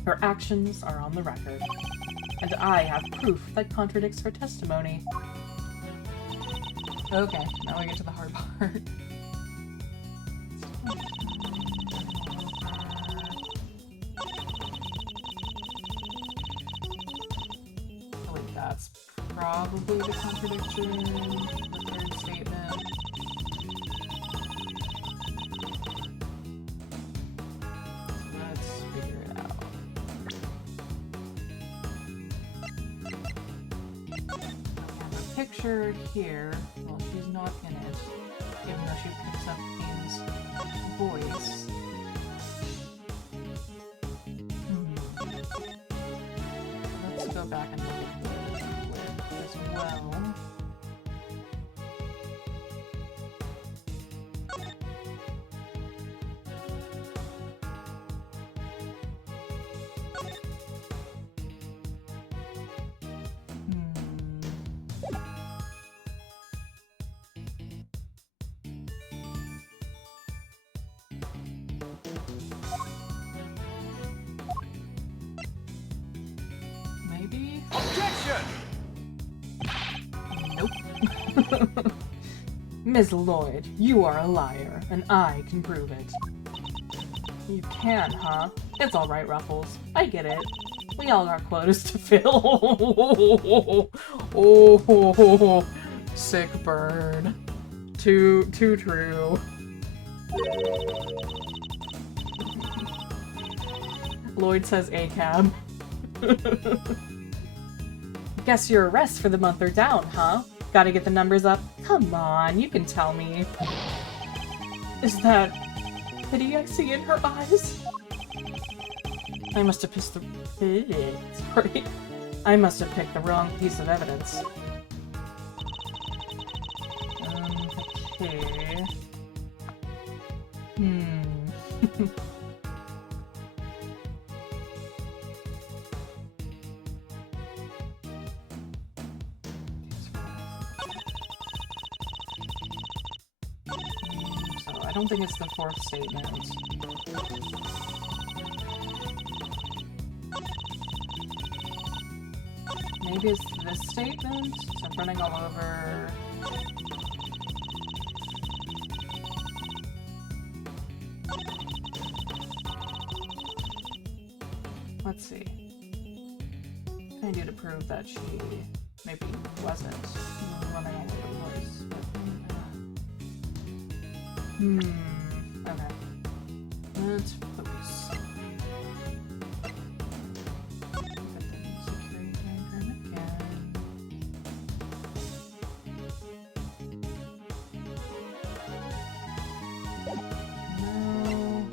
Her actions are on the record, and I have proof that contradicts her testimony. Okay, now we get to the hard part. Oh wait, that's probably the contradiction, the third statement. Picture here, well, she's not in it, even though she picks up Kane's voice. Let's go back and look at the clip as well. Objection! Nope. Ms. Lloyd, you are a liar, and I can prove it. You can, huh? It's alright, Ruffles. I get it. We all got quotas to fill. Oh, sick burn. Too true. Lloyd says ACAB. Guess your arrests for the month are down, huh? Gotta get the numbers up? Come on, you can tell me. Is that pity I see in her eyes? I must have Sorry. I must have picked the wrong piece of evidence. Okay. So I don't think it's the fourth statement. Maybe it's this statement? So I'm running all over... Let's see. What can I do to prove that she maybe wasn't running all over the place? Okay. Let's focus. Security diagram again. No.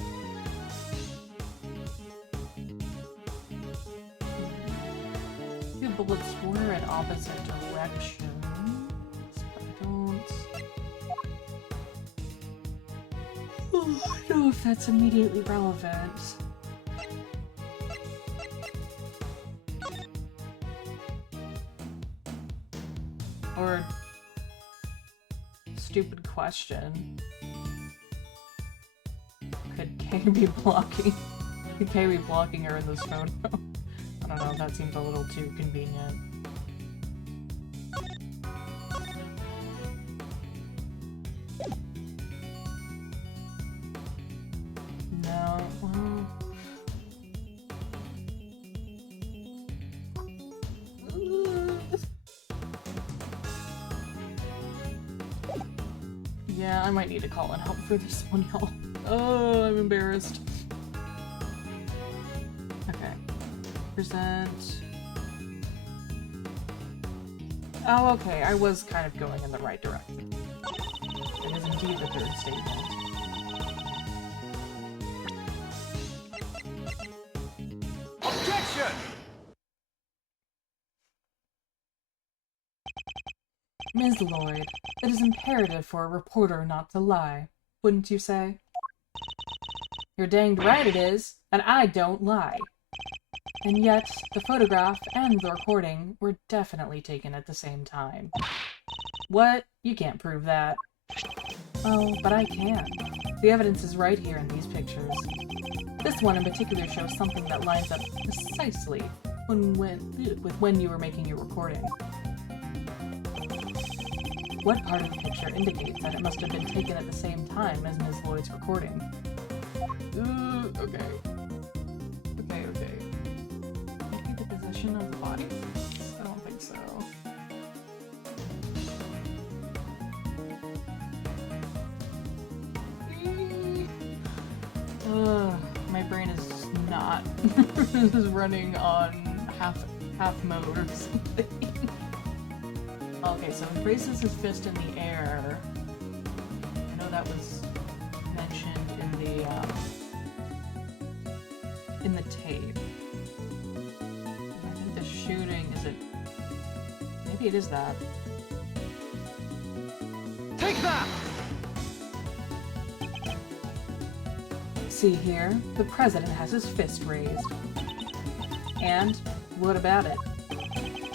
Two bullets were in opposite directions, but I don't know if that's immediately relevant. Or stupid question. Could Kay be blocking? Could Kay be blocking her in this photo? I don't know, that seems a little too convenient. No, well... Yeah, I might need to call in help for this one, y'all. Oh, I'm embarrassed. Okay. Present. Oh, okay, I was kind of going in the right direction. It is indeed the third statement. Objection! Ms. Lloyd, it is imperative for a reporter not to lie, wouldn't you say? You're danged right it is, and I don't lie. And yet, the photograph and the recording were definitely taken at the same time. What? You can't prove that. Oh, but I can. The evidence is right here in these pictures. This one in particular shows something that lines up precisely with when you were making your recording. What part of the picture indicates that it must have been taken at the same time as Ms. Lloyd's recording? Okay. Okay. Maybe the position of the body? I don't think so. My brain is not is running on half mode or something. Okay, so he raises his fist in the air. I know that was mentioned in the tape. I think the shooting is it. Maybe it is that. Take that! See here, the president has his fist raised. And what about it?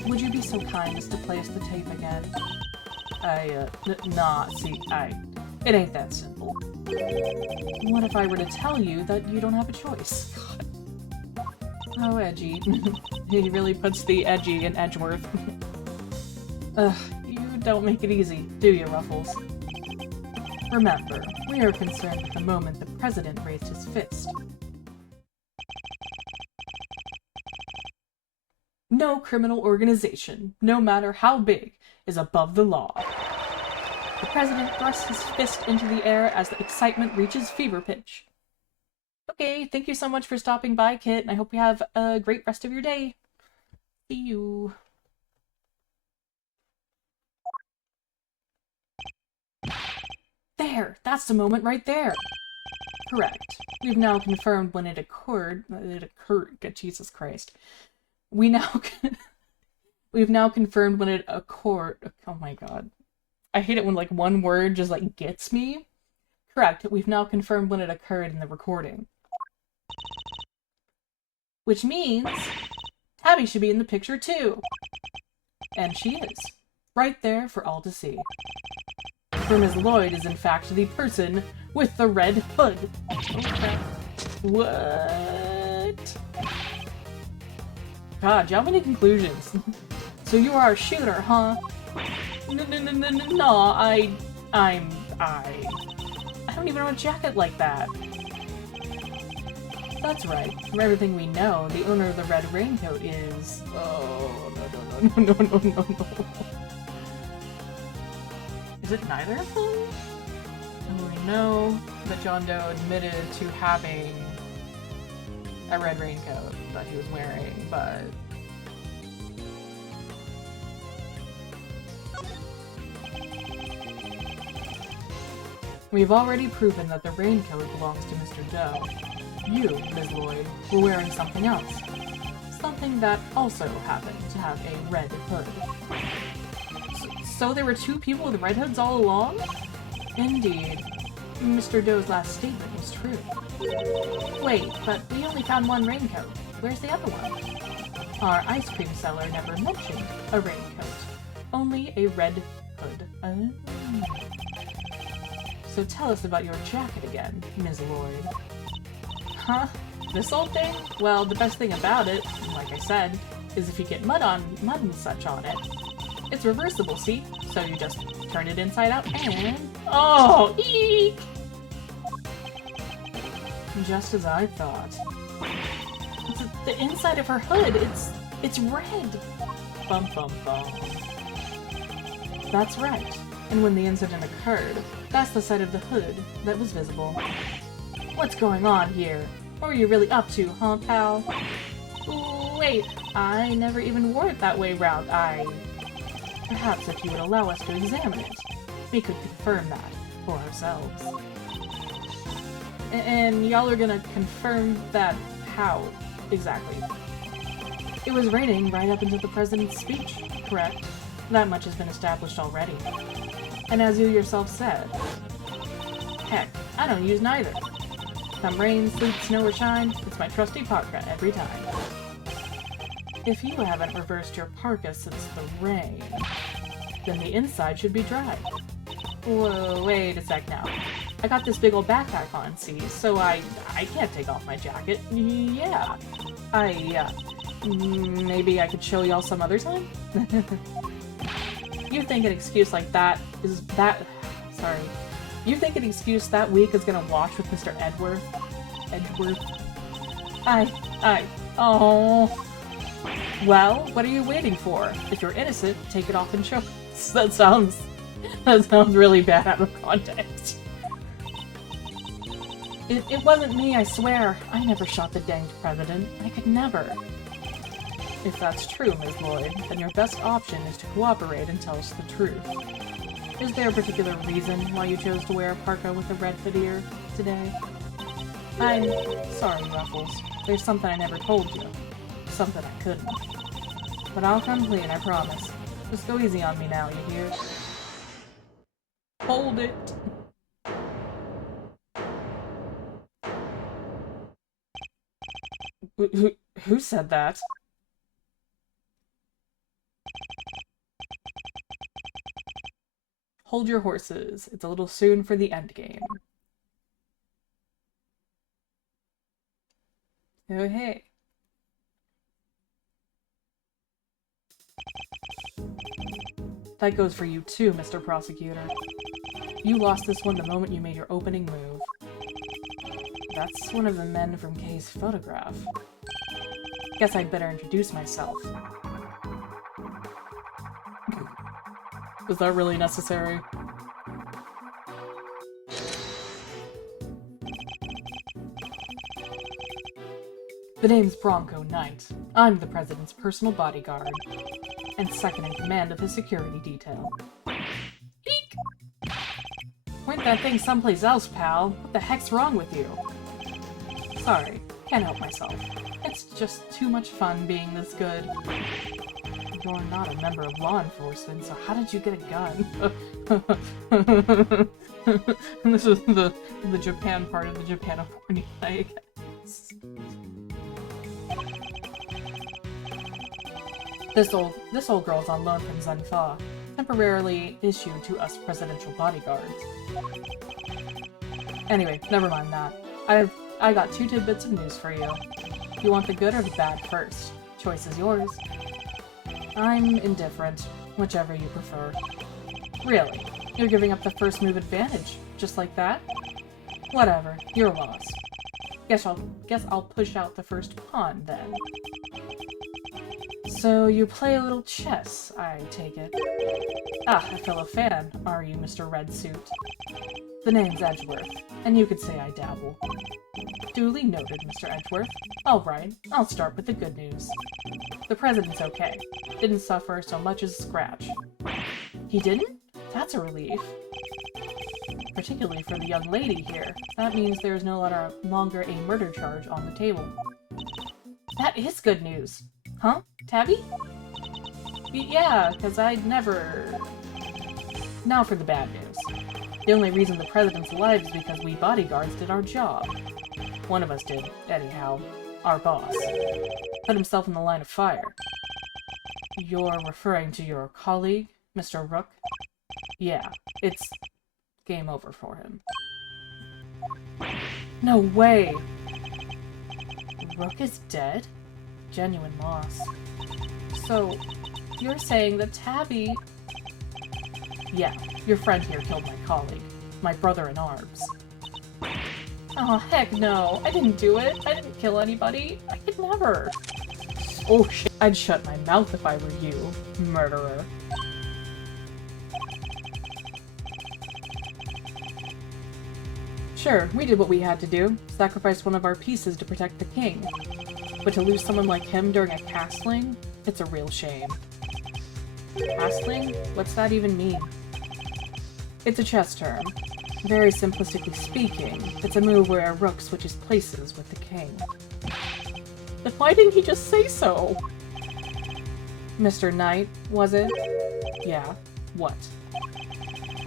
Would you be so kind as to play us the tape again? It ain't that simple. What if I were to tell you that you don't have a choice? God. Oh, edgy. He really puts the edgy in Edgeworth. You don't make it easy, do you, Ruffles? Remember, we are concerned with the moment the president raised his fist. No criminal organization, no matter how big, is above the law. The president thrusts his fist into the air as the excitement reaches fever pitch. Okay, thank you so much for stopping by, Kit, and I hope you have a great rest of your day. See you. There! That's the moment right there! Correct. We've now confirmed when it occurred, Jesus Christ. We've now confirmed when it occurred. Oh my god. I hate it when like one word just like gets me. Correct, we've now confirmed when it occurred in the recording. Which means Tabby should be in the picture too. And she is. Right there for all to see. For Ms. Lloyd is in fact the person with the red hood. Okay. What? God, you have many conclusions. So you are a shooter, huh? No, I don't even know a jacket like that. That's right. From everything we know, the owner of the red raincoat is... Oh, no. Is it neither of them? We know that John Doe admitted to having a red raincoat that he was wearing, but... We've already proven that the raincoat belongs to Mr. Doe. You, Ms. Lloyd, were wearing something else. Something that also happened to have a red hood. So there were two people with red hoods all along? Indeed. Mr. Doe's last statement was true. Wait, but we only found one raincoat. Where's the other one? Our ice cream seller never mentioned a raincoat. Only a red hood. Oh. So tell us about your jacket again, Ms. Lloyd. Huh? This old thing? Well, the best thing about it, like I said, is if you get mud and such on it, it's reversible, see? So you just turn it inside out and... Oh! Eek! Just as I thought. The inside of her hood, it's red! Bum bum bum. That's right. And when the incident occurred, that's the side of the hood that was visible. What's going on here? What were you really up to, huh, pal? Ooh, wait, I never even wore it that way round. Perhaps if you would allow us to examine it, we could confirm that for ourselves. And y'all are gonna confirm that how, exactly? It was raining right up into the president's speech, correct? That much has been established already. And as you yourself said, heck, I don't use neither. Come rain, sleet, snow, or shine, it's my trusty parka every time. If you haven't reversed your parka since the rain, then the inside should be dry. Whoa, wait a sec now. I got this big old backpack on, see, so I can't take off my jacket. Yeah. Maybe I could show y'all some other time? You think an excuse like that is that... Sorry. You think an excuse that weak is gonna wash with Mr. Edgeworth? Oh... Well, what are you waiting for? If you're innocent, take it off and show us. That sounds really bad out of context. It wasn't me, I swear. I never shot the danged president. I could never. If that's true, Ms. Lloyd, then your best option is to cooperate and tell us the truth. Is there a particular reason why you chose to wear a parka with a red hood ear today? I'm sorry, Ruffles. There's something I never told you. Something I couldn't. But I'll come clean, I promise. Just go easy on me now, you hear? Hold it! Who said that? Hold your horses. It's a little soon for the endgame. Oh, hey. That goes for you too, Mr. Prosecutor. You lost this one the moment you made your opening move. That's one of the men from Kay's photograph. Guess I'd better introduce myself. Was that really necessary? The name's Bronco Knight. I'm the president's personal bodyguard, and second in command of his security detail. Eek! Point that thing someplace else, pal. What the heck's wrong with you? Sorry, can't help myself. It's just too much fun being this good. You're not a member of law enforcement, so how did you get a gun? And this is the Japan part of the Japanofornia, I guess. This old girl's on loan from Zunfa, temporarily issued to us presidential bodyguards. Anyway, never mind that. I got 2 tidbits of news for you. You want the good or the bad first? Choice is yours. I'm indifferent, whichever you prefer. Really? You're giving up the first move advantage, just like that? Whatever, your loss. Guess I'll push out the first pawn then. So you play a little chess, I take it. Ah, a fellow fan, are you, Mr. Red Suit? The name's Edgeworth, and you could say I dabble. Duly noted, Mr. Edgeworth. Alright, I'll start with the good news. The president's okay. Didn't suffer so much as a scratch. He didn't? That's a relief. Particularly for the young lady here. That means there is no longer a murder charge on the table. That is good news. Huh? Tabby? Yeah, because I'd never... Now for the bad news. The only reason the president's alive is because we bodyguards did our job. One of us did, anyhow. Our boss. Put himself in the line of fire. You're referring to your colleague, Mr. Rook? Yeah, it's game over for him. No way! Rook is dead? Genuine loss. So, you're saying that Tabby... Yeah, your friend here killed my colleague. My brother in arms. Oh, heck no. I didn't do it. I didn't kill anybody. I could never. Oh shit. I'd shut my mouth if I were you, murderer. Sure, we did what we had to do. Sacrificed one of our pieces to protect the king. But to lose someone like him during a castling? It's a real shame. Castling? What's that even mean? It's a chess term. Very simplistically speaking, it's a move where a rook switches places with the king. Then why didn't he just say so? Mr. Knight, was it? Yeah. What?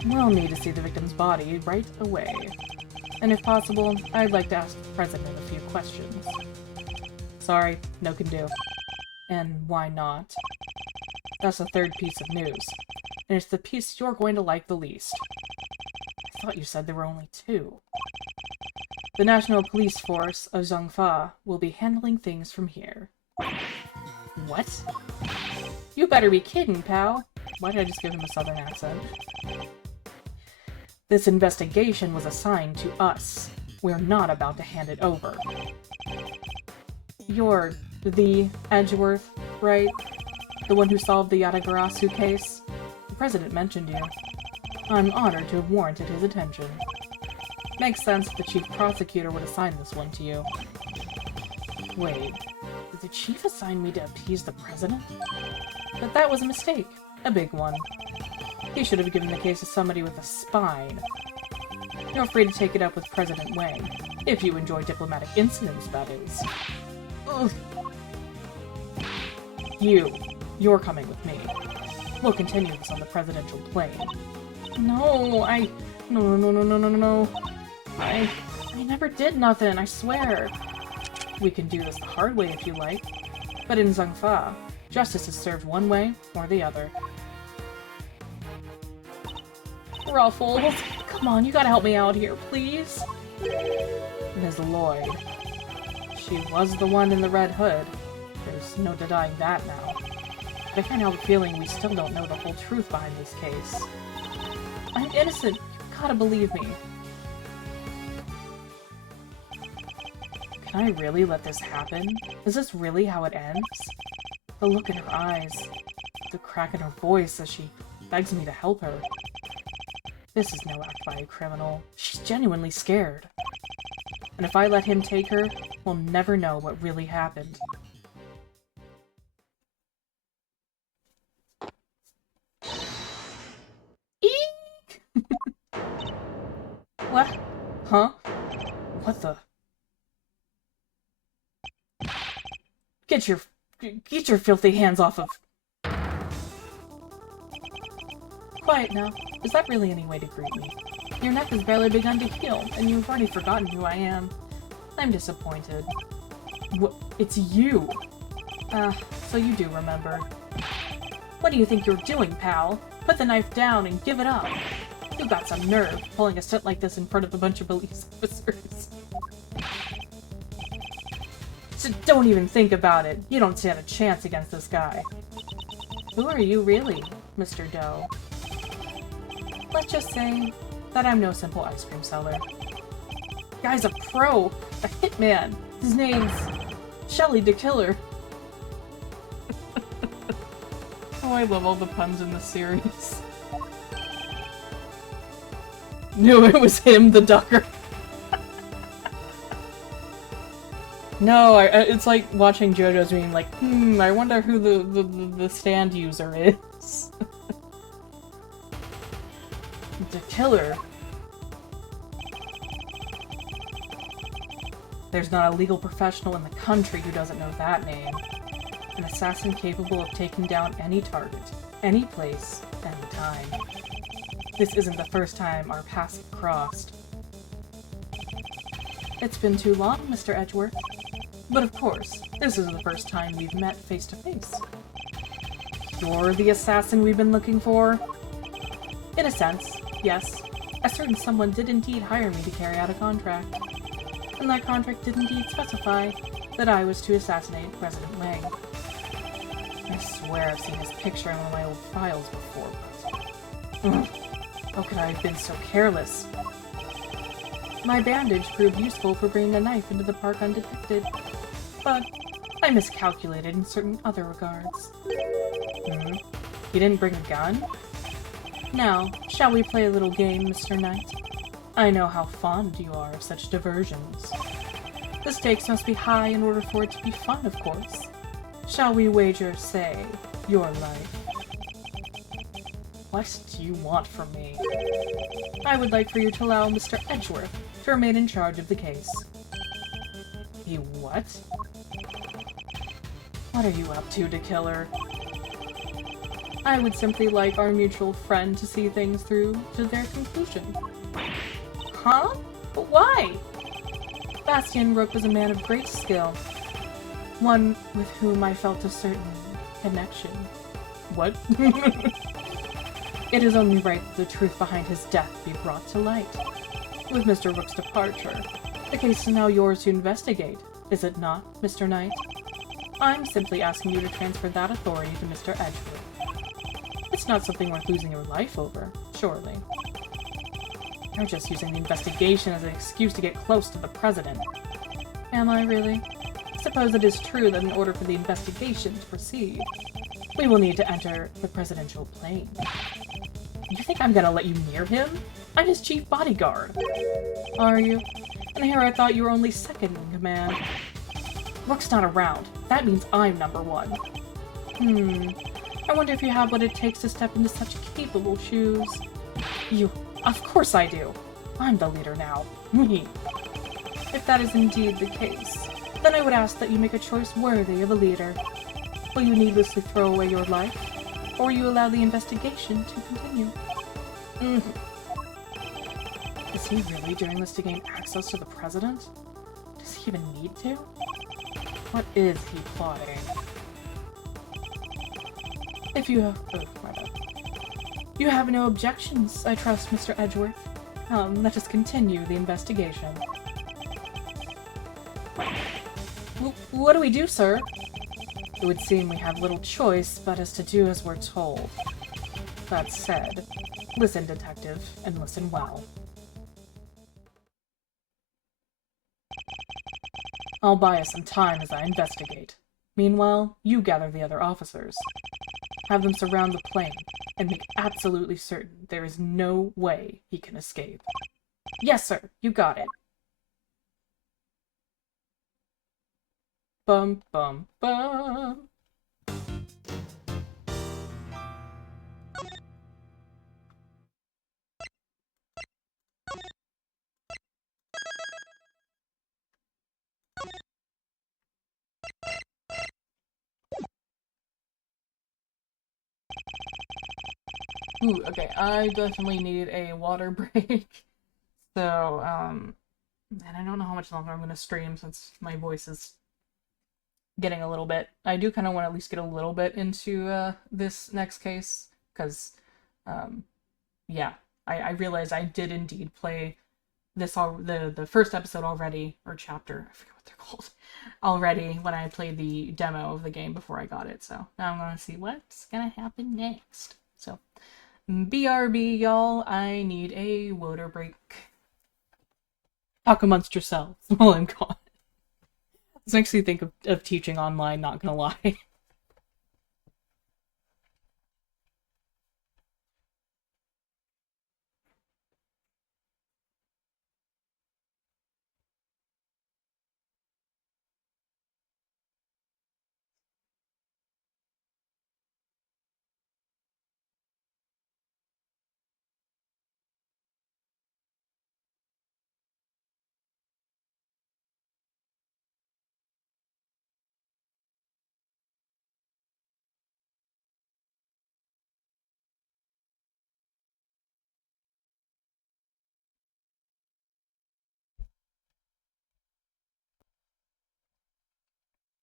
We'll need to see the victim's body right away. And if possible, I'd like to ask the president a few questions. Sorry, no can do. And why not? That's the third piece of news. And it's the piece you're going to like the least. I thought you said there were only 2. The National Police Force of Zhongfa will be handling things from here. What? You better be kidding, pal. Why did I just give him a southern accent? This investigation was assigned to us. We're not about to hand it over. You're the Edgeworth, right? The one who solved the Yatagarasu case? The president mentioned you. I'm honored to have warranted his attention. Makes sense the chief prosecutor would assign this one to you. Wait, did the chief assign me to appease the president? But that was a mistake. A big one. He should have given the case to somebody with a spine. You're free to take it up with President Wang. If you enjoy diplomatic incidents, that is. Ugh. You're coming with me. We'll continue this on the presidential plane. No, No. I never did nothing, I swear. We can do this the hard way if you like. But in Zhongfa, justice is served one way or the other. Ruffles, come on, you gotta help me out here, please. Ms. Lloyd. She was the one in the red hood. There's no denying that now. But I can't help feeling we still don't know the whole truth behind this case. I'm innocent. You gotta believe me. Can I really let this happen? Is this really how it ends? The look in her eyes, the crack in her voice as she begs me to help her. This is no act by a criminal. She's genuinely scared. And if I let him take her, we'll never know what really happened. Eek! What? Huh? What the? Get your filthy hands off of... Quiet now. Is that really any way to greet me? Your neck has barely begun to heal, and you've already forgotten who I am. I'm disappointed. What? It's you! So you do remember. What do you think you're doing, pal? Put the knife down and give it up! You've got some nerve, pulling a stunt like this in front of a bunch of police officers. So don't even think about it. You don't stand a chance against this guy. Who are you really, Mr. Doe? Let's just say that I'm no simple ice cream seller. Guy's a pro! A hitman! His name's... Shelly the Killer. Oh, I love all the puns in this series. Knew it was him, the ducker. No, it's like watching JoJo's meme, like, I wonder who the stand user is. The killer. There's not a legal professional in the country who doesn't know that name. An assassin capable of taking down any target, any place, any time. This isn't the first time our paths have crossed. It's been too long, Mr. Edgeworth. But of course, this is the first time we've met face to face. You're the assassin we've been looking for? In a sense, yes. A certain someone did indeed hire me to carry out a contract. And that contract did indeed specify that I was to assassinate President Wang. I swear I've seen his picture in one of my old files before, but... How could I have been so careless? My bandage proved useful for bringing a knife into the park undetected, but I miscalculated in certain other regards. You didn't bring a gun? Now, shall we play a little game, Mr. Knight? I know how fond you are of such diversions. The stakes must be high in order for it to be fun, of course. Shall we wager, say, your life? What do you want from me? I would like for you to allow Mr. Edgeworth to remain in charge of the case. He what? What are you up to, Killer? I would simply like our mutual friend to see things through to their conclusion. Huh? But why? Bastian Rook was a man of great skill. One with whom I felt a certain connection. What? It is only right that the truth behind his death be brought to light. With Mr. Rook's departure, the case is now yours to investigate, is it not, Mr. Knight? I'm simply asking you to transfer that authority to Mr. Edgeworth. It's not something worth losing your life over, surely. You're just using the investigation as an excuse to get close to the President. Am I really? Suppose it is true that in order for the investigation to proceed, we will need to enter the presidential plane. You think I'm gonna let you near him? I'm his chief bodyguard. Are you? And here I thought you were only second in command. Rook's not around. That means I'm number one. I wonder if you have what it takes to step into such capable shoes. You... Of course I do. I'm the leader now. Me. If that is indeed the case, then I would ask that you make a choice worthy of a leader. Will you needlessly throw away your life, or will you allow the investigation to continue? Is he really doing this to gain access to the President? Does he even need to? What is he plotting? If you have... Oh, my bad. You have no objections, I trust, Mr. Edgeworth. Let us continue the investigation. What do we do, sir? It would seem we have little choice but as to do as we're told. That said, listen, detective, and listen well. I'll buy us some time as I investigate. Meanwhile, you gather the other officers. Have them surround the plane, and make absolutely certain there is no way he can escape. Yes, sir, you got it. Bum, bum, bum. Ooh, okay, I definitely need a water break. So, and I don't know how much longer I'm gonna stream since my voice is getting a little bit. I do kind of want to at least get a little bit into this next case, because, um, yeah, I realized I did indeed play this the first episode already, or chapter, I forget what they're called, already when I played the demo of the game before I got it. So now I'm gonna see what's gonna happen next. So BRB, y'all, I need a water break. Talk amongst yourselves while I'm gone. This makes me think of teaching online, not gonna lie.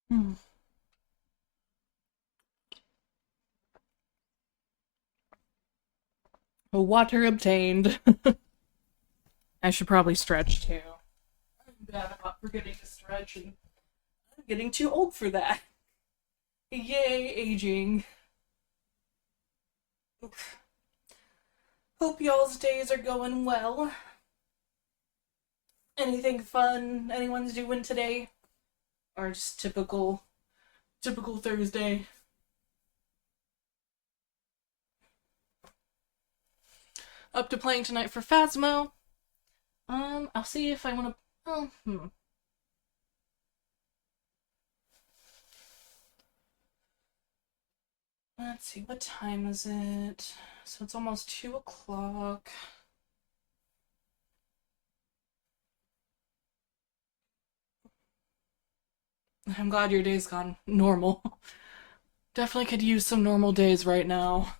Hmm. Water obtained. I should probably stretch too. I'm bad about forgetting to stretch, and I'm getting too old for that. Yay, aging. Oof. Hope y'all's days are going well. Anything fun anyone's doing today? Or just typical Thursday? Up to playing tonight for Phasmo. I'll see if I want to. Oh, Let's see, what time is it? So it's almost 2 o'clock. I'm glad your day's gone normal. Definitely could use some normal days right now.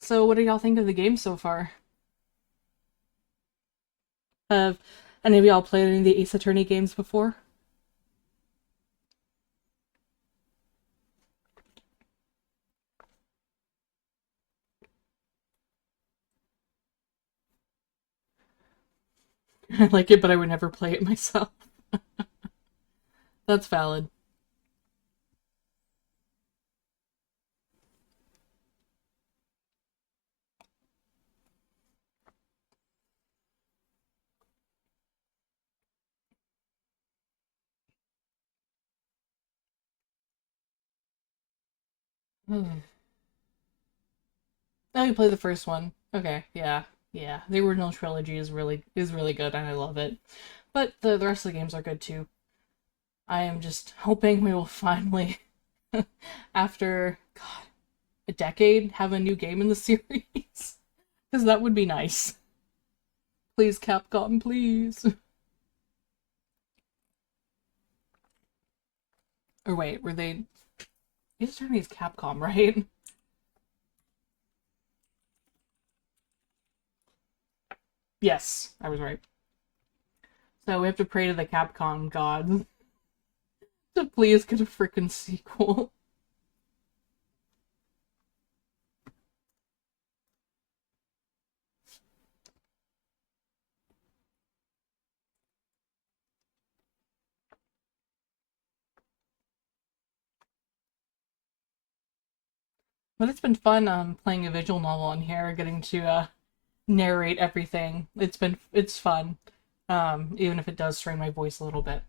So, what do y'all think of the game so far? Have any of y'all played any of the Ace Attorney games before? I like it, but I would never play it myself. That's valid. Oh, you play the first one. Okay, yeah, yeah. The original trilogy is really good, and I love it. But the rest of the games are good too. I am just hoping we will finally, after God, a decade, have a new game in the series. Because that would be nice. Please, Capcom, please. Or wait, were they? Ace Attorney is Capcom, right? Yes, I was right. So we have to pray to the Capcom gods to please get a freaking sequel. But it's been fun playing a visual novel on here, getting to narrate everything. It's fun. Even if it does strain my voice a little bit.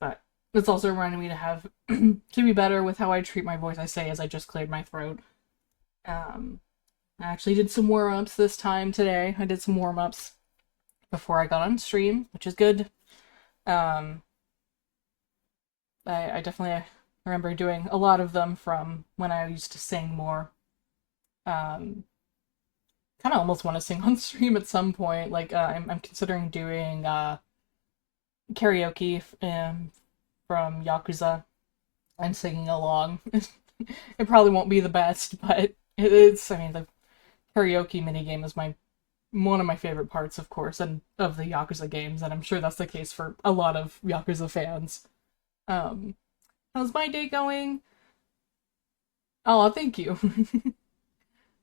But it's also reminding me to have to be better with how I treat my voice, I say as I just cleared my throat. Um I actually did some warm-ups this time today. I did some warm-ups before I got on stream, which is good. Um, I definitely remember doing a lot of them from when I used to sing more. Um, Kind of almost want to sing on stream at some point. Like I'm considering doing karaoke from Yakuza and singing along. It probably won't be the best, but it's. I mean, the karaoke minigame is my one of my favorite parts, of course, and of the Yakuza games, and I'm sure that's the case for a lot of Yakuza fans. Um, how's my day going? Oh, thank you.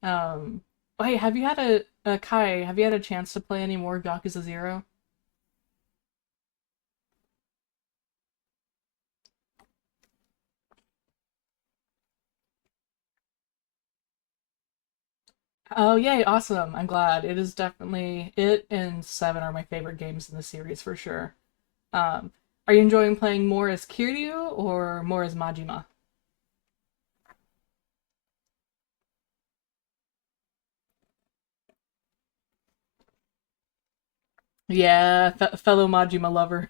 um, hey, have you had a Kai? Have you had a chance to play any more Yakuza Zero? Oh, yay, awesome. I'm glad. It is definitely it and 7 are my favorite games in the series for sure. Um, are you enjoying playing more as Kiryu or more as Majima? Yeah, fellow Majima lover.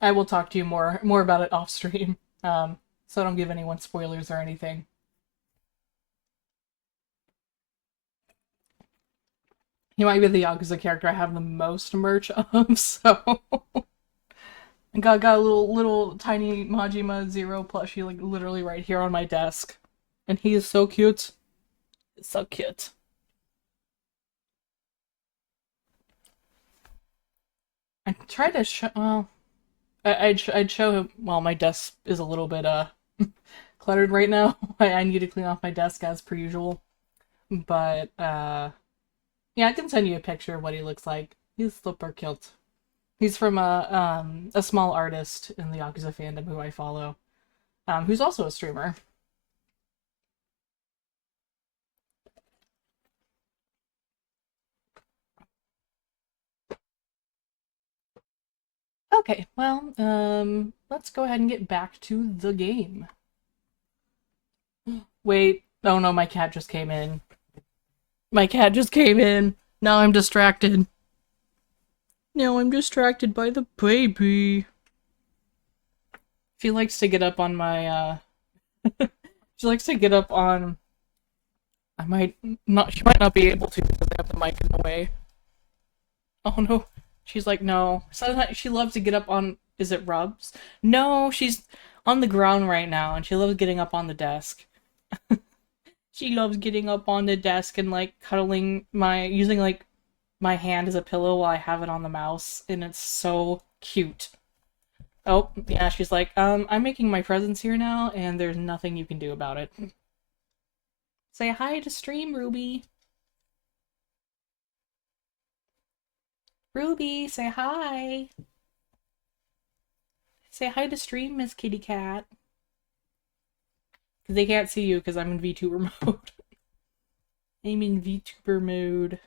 I will talk to you more about it off stream. So I don't give anyone spoilers or anything. He might be the Yakuza character I have the most merch of, so I got a little tiny Majima Zero plushie like literally right here on my desk. And he is so cute. So cute. I tried to show. Well, I'd show him. Well, my desk is a little bit cluttered right now. I need to clean off my desk as per usual. But yeah, I can send you a picture of what he looks like. He's super cute. He's from a small artist in the Yakuza fandom who I follow, who's also a streamer. Okay, well, let's go ahead and get back to the game. Wait, oh no, my cat just came in. My cat just came in. Now I'm distracted. Now I'm distracted by the baby. She likes to get up on my, she likes to get up on. I might not, she might not be able to because I have the mic in the way. Oh no. She's like, no. Sometimes she loves to get up on, is it Rubs? No, she's on the ground right now and she loves getting up on the desk. She loves getting up on the desk and like cuddling using like my hand as a pillow while I have it on the mouse, and it's so cute. Oh, yeah, she's like, I'm making my presence here now, and there's nothing you can do about it. Say hi to stream, Ruby. Ruby, say hi. Say hi to stream, Miss Kitty Cat. Because they can't see you because I'm in VTuber mode. I'm in VTuber mode.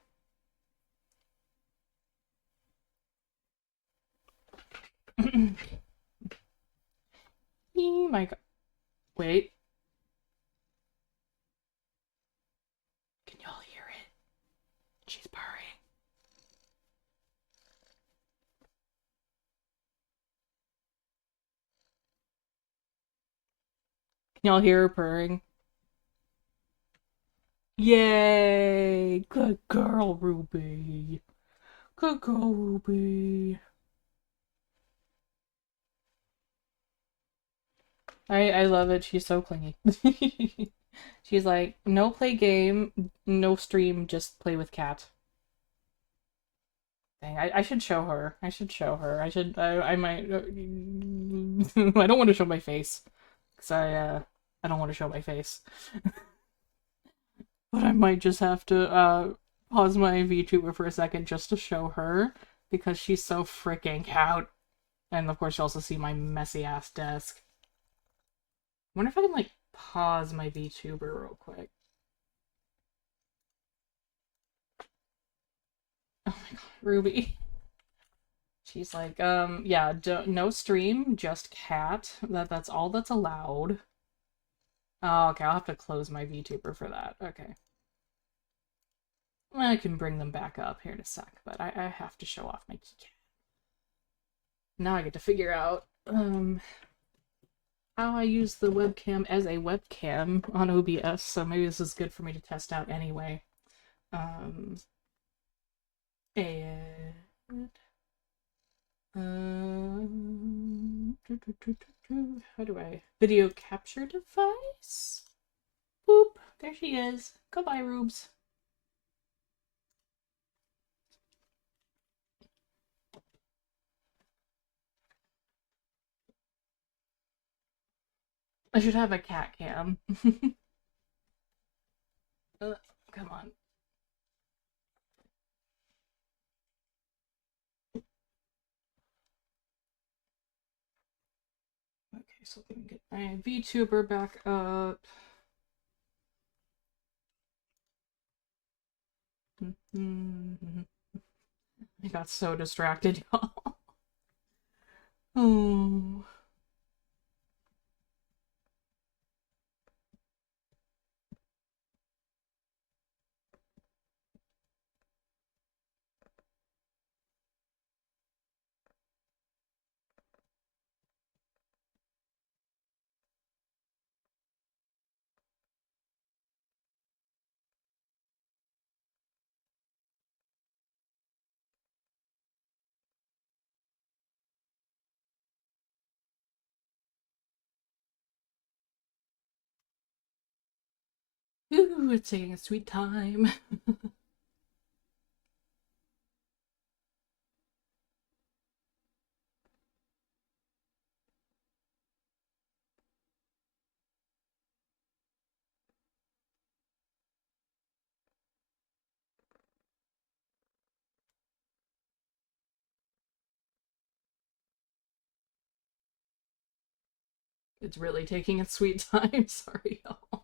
Oh my god. Wait. Can y'all hear it? She's purring. Can y'all hear her purring? Yay! Good girl, Ruby. Good girl, Ruby. I love it. She's so clingy. She's like, no play game, no stream, just play with cat. Dang, I should show her. I should show her. I might. I don't want to show my face. Because I don't want to show my face. But I might just have to, pause my VTuber for a second just to show her. Because she's so freaking cute. And of course, you also see my messy ass desk. I wonder if I can, like, pause my VTuber real quick. Oh my god, Ruby. She's like, yeah, no stream, just cat. That's all that's allowed. Oh, okay, I'll have to close my VTuber for that. Okay. I can bring them back up here in a sec, but I have to show off my keycap. Now I get to figure out how I use the webcam as a webcam on OBS, so maybe this is good for me to test out anyway. And how do I video capture device? Boop, there she is. Goodbye, Rubes. I should have a cat cam. Come on. Okay, so let me get my VTuber back up. I got so distracted, y'all. Oh. Ooh, it's taking a sweet time. It's really taking its sweet time. Sorry, y'all.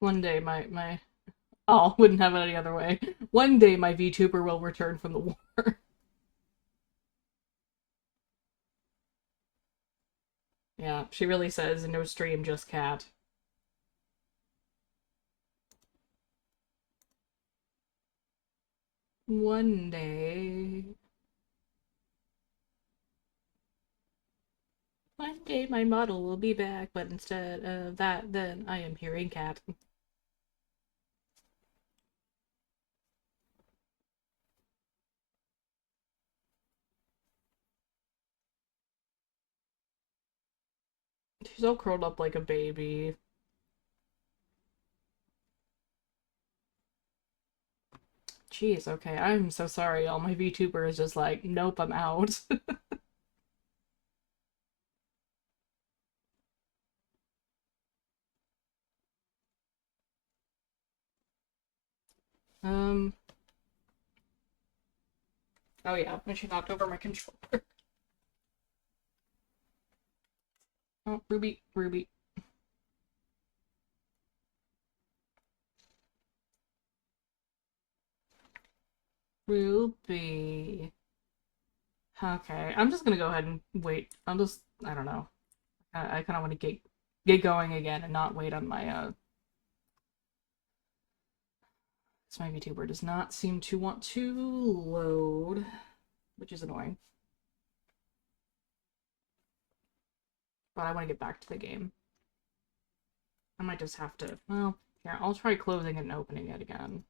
One day my oh, wouldn't have it any other way. One day my VTuber will return from the war. Yeah, she really says no stream, just cat. One day. One day my model will be back, but instead of that, then I am hearing cat. She's all curled up like a baby. Jeez, okay, I'm so sorry, all my VTuber is just like, nope, I'm out. um, oh yeah, when she knocked over my controller. Oh, Ruby, Ruby. Ruby. Okay, I'm just gonna go ahead and wait. I don't know. I kind of want to get going again and not wait on my, this my VTuber does not seem to want to load, which is annoying. But I want to get back to the game. I might just have to, well, yeah, I'll try closing it and opening it again.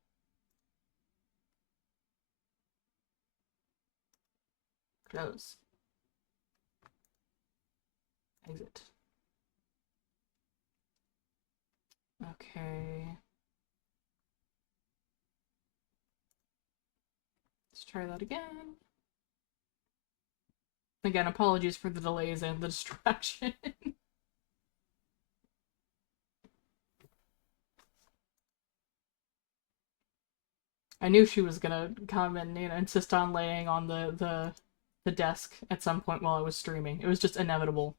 Close. Exit. Okay. Let's try that again. Again, apologies for the delays and the distraction. I knew she was gonna come and, insist on laying on the desk at some point while I was streaming. It was just inevitable.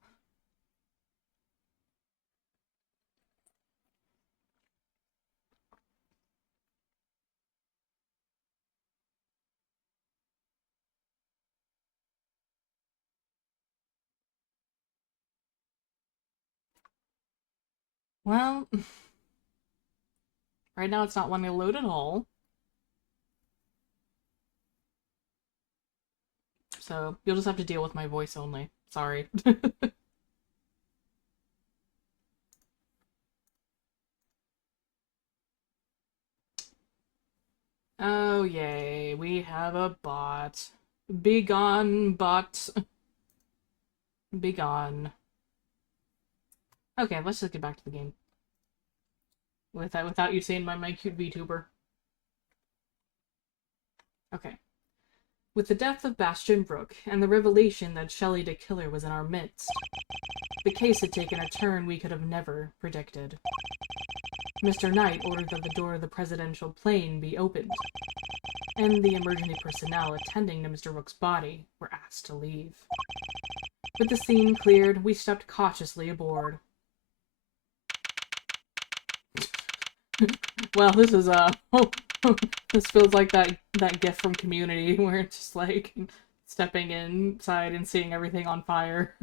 Well, right now it's not letting me load at all. So you'll just have to deal with my voice only. Sorry. Oh, yay. We have a bot. Begone, bot. Begone. Okay, let's just get back to the game. Without you saying my cute VTuber. Okay. With the death of Bastion Brook, and the revelation that Shelley the Killer was in our midst, the case had taken a turn we could have never predicted. Mr. Knight ordered that the door of the presidential plane be opened, and the emergency personnel attending to Mr. Rook's body were asked to leave. With the scene cleared, we stepped cautiously aboard. Well, this is, this feels like that gif from Community, where it's just, like, stepping inside and seeing everything on fire.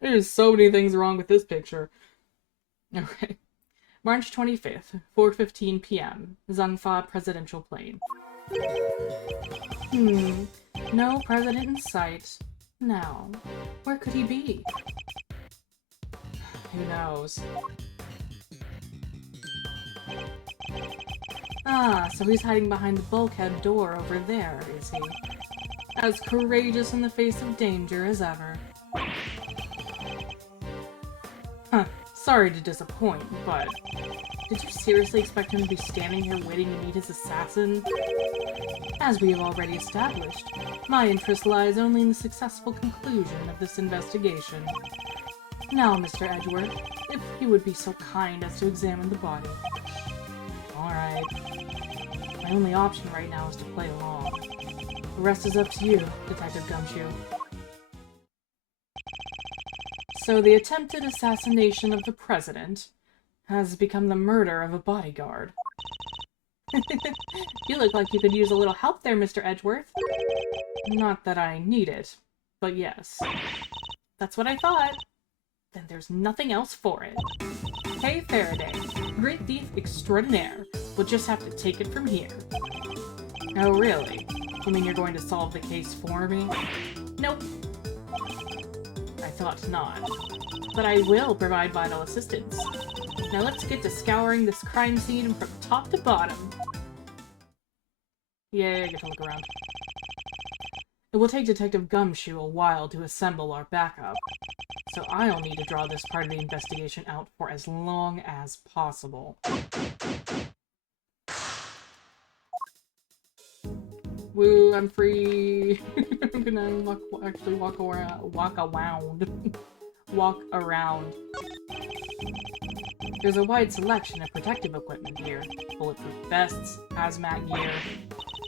There's so many things wrong with this picture. Okay. March 25th, 4:15 p.m. Zunfa presidential plane. No president in sight. Now, where could he be? Who knows? Ah, so he's hiding behind the bulkhead door over there, is he? As courageous in the face of danger as ever. Huh, sorry to disappoint, but did you seriously expect him to be standing here waiting to meet his assassin? As we have already established, my interest lies only in the successful conclusion of this investigation. Now, Mr. Edgeworth, if you would be so kind as to examine the body. Alright. My only option right now is to play along. The rest is up to you, Detective Gumshoe. So the attempted assassination of the president has become the murder of a bodyguard. You look like you could use a little help there, Mr. Edgeworth. Not that I need it, but yes. That's what I thought. Then there's nothing else for it. Hey, Faraday, great thief extraordinaire. We'll just have to take it from here. Oh, really? You mean you're going to solve the case for me? Nope. I thought not. But I will provide vital assistance. Now let's get to scouring this crime scene from top to bottom. Yay, I get to look around. It will take Detective Gumshoe a while to assemble our backup, so I'll need to draw this part of the investigation out for as long as possible. Woo, I'm free! I'm gonna actually walk around. There's a wide selection of protective equipment here. Bulletproof vests, hazmat gear.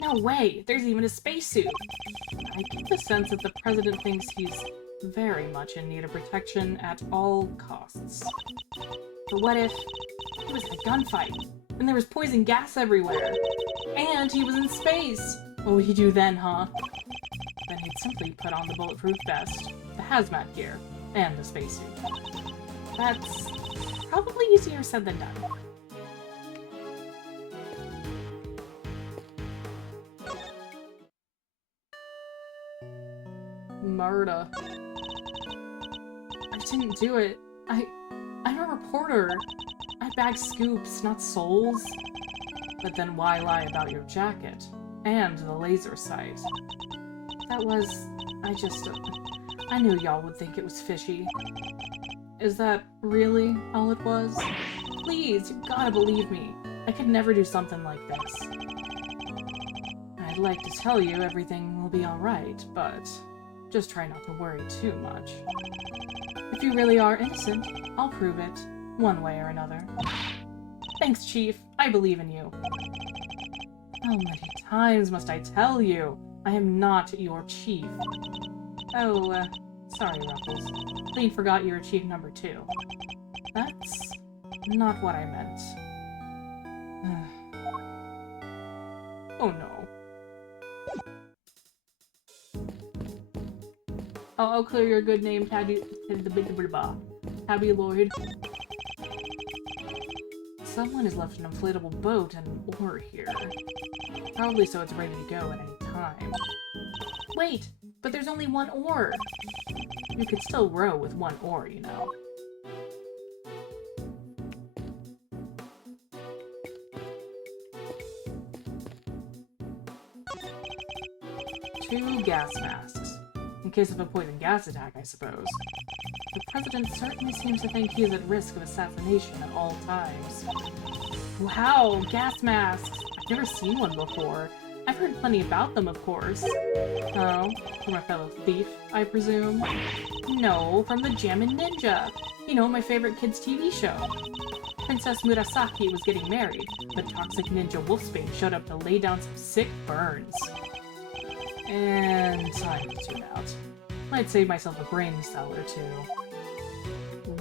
No way! There's even a spacesuit! I get the sense that the president thinks he's very much in need of protection at all costs. But what if it was a gunfight, and there was poison gas everywhere, and he was in space? What would he do then, huh? Then he'd simply put on the bulletproof vest, the hazmat gear, and the spacesuit. That's probably easier said than done. Murder. I didn't do it. I'm a reporter. I bag scoops, not souls. But then why lie about your jacket? And the laser sight. That was... I knew y'all would think it was fishy. Is that really all it was? Please, you gotta believe me. I could never do something like this. I'd like to tell you everything will be alright, but just try not to worry too much. If you really are innocent, I'll prove it, one way or another. Thanks, Chief. I believe in you. How many times must I tell you? I am not your chief. Oh, sorry, Ruffles. Clean forgot you're chief number 2. That's not what I meant. Oh no. I'll clear your good name, Tabby Lloyd. Someone has left an inflatable boat and ore here. Probably so it's ready to go at any time. Wait! But there's only 1 oar! You could still row with 1 oar, you know. Two gas masks. In case of a poison gas attack, I suppose. The President certainly seems to think he is at risk of assassination at all times. Wow, gas masks! I've never seen one before. I've heard plenty about them, of course. Oh, from a fellow thief, I presume? No, from the Jammin' Ninja. You know, my favorite kids' TV show. Princess Murasaki was getting married, but toxic ninja Wolfsbane showed up to lay down some sick burns. And time to tune out. Might save myself a brain cell or 2.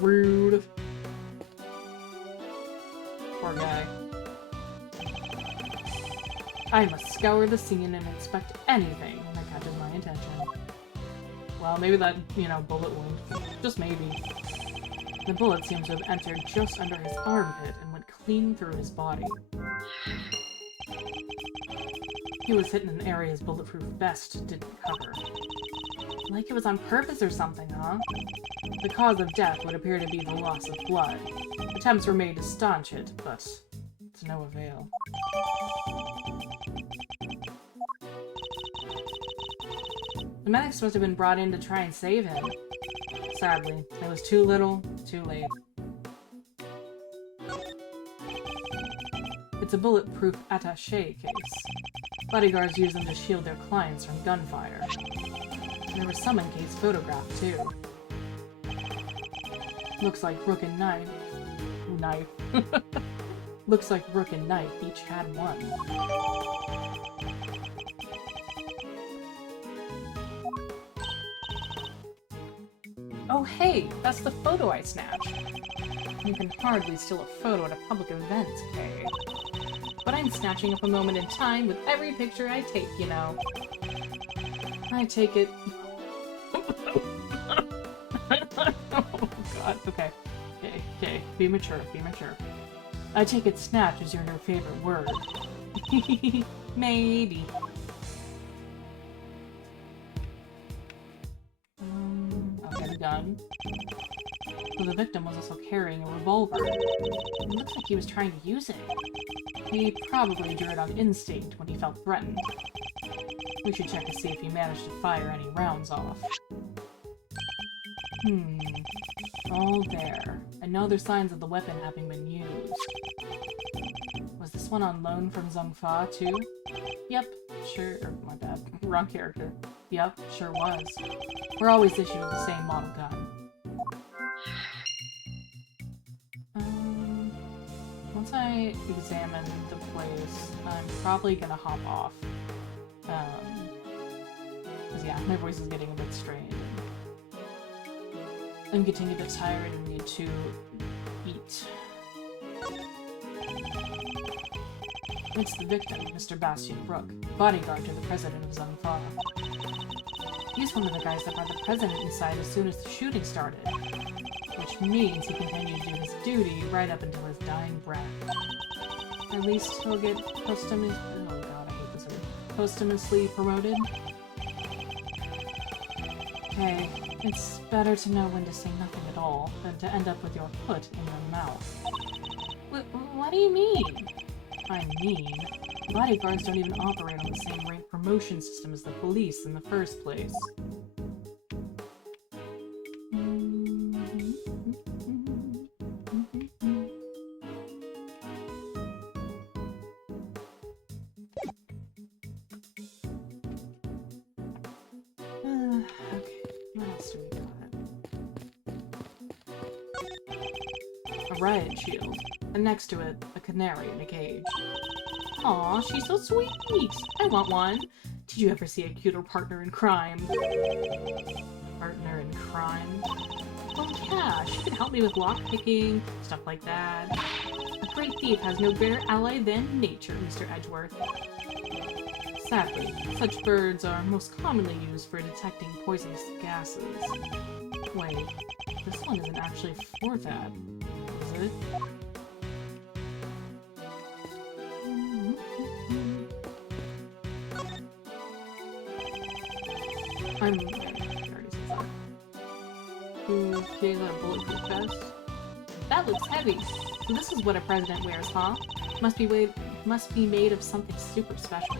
Rude. Poor guy. I must scour the scene and inspect anything that catches my attention. Well, maybe that, you know, bullet wound. Just maybe. The bullet seems to have entered just under his armpit and went clean through his body. He was hit in an area his bulletproof vest didn't cover. Like it was on purpose or something, huh? The cause of death would appear to be the loss of blood. Attempts were made to staunch it, but to no avail. The medics must have been brought in to try and save him. Sadly, it was too little, too late. It's a bulletproof attaché case. Bodyguards use them to shield their clients from gunfire. There was some in-case photographed, too. Looks like Rook and Knife. Looks like Rook and Knife each had one. Oh hey, that's the photo I snatched. You can hardly steal a photo at a public event, Kay. But I'm snatching up a moment in time with every picture I take, you know. I take it... Oh god, okay. Okay, be mature, be mature. I take it snatch is your new favorite word. Maybe. Okay, the gun. So the victim was also carrying a revolver. It looks like he was trying to use it. He probably drew it on instinct when he felt threatened. We should check to see if he managed to fire any rounds off. All there. And no other signs of the weapon having been used. Was this one on loan from Zhongfa, too? Yep, sure. My bad. Wrong character. Yep, sure was. We're always issued the same model gun. Once I examine the place, I'm probably gonna hop off. Cause yeah, my voice is getting a bit strained. I'm getting a bit tired and need to eat. It's the victim, Mr. Bastian Rook, bodyguard to the president of Zhongfa. He's one of the guys that brought the president inside as soon as the shooting started. Which means he continued to do his duty right up until his dying breath. At least he'll get posthumously... Oh god, I hate this word. Posthumously promoted? Hey, it's better to know when to say nothing at all than to end up with your foot in your mouth. What do you mean? I mean, bodyguards don't even operate on the same rank promotion system as the police in the first place. Riot shield, and next to it, a canary in a cage. Aw, she's so sweet! I want one! Did you ever see a cuter partner in crime? Partner in crime? Well, yeah, she can help me with lockpicking, stuff like that. A great thief has no better ally than nature, Mr. Edgeworth. Sadly, such birds are most commonly used for detecting poisonous gases. Wait, this one isn't actually for that, is it? I'm already said that. Ooh, here's a bulletproof vest. That looks heavy. So this is what a president wears, huh? Must be made of something super special.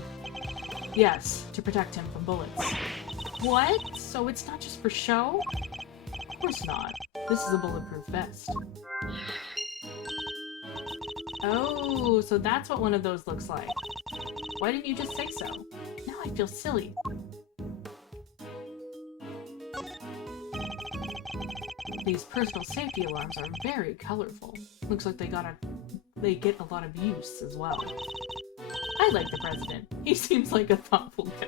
Yes, to protect him from bullets. What? So it's not just for show? Of course not. This is a bulletproof vest. Oh, so that's what one of those looks like. Why didn't you just say so? Now I feel silly. These personal safety alarms are very colorful. Looks like they get a lot of use as well. I like the president. He seems like a thoughtful guy.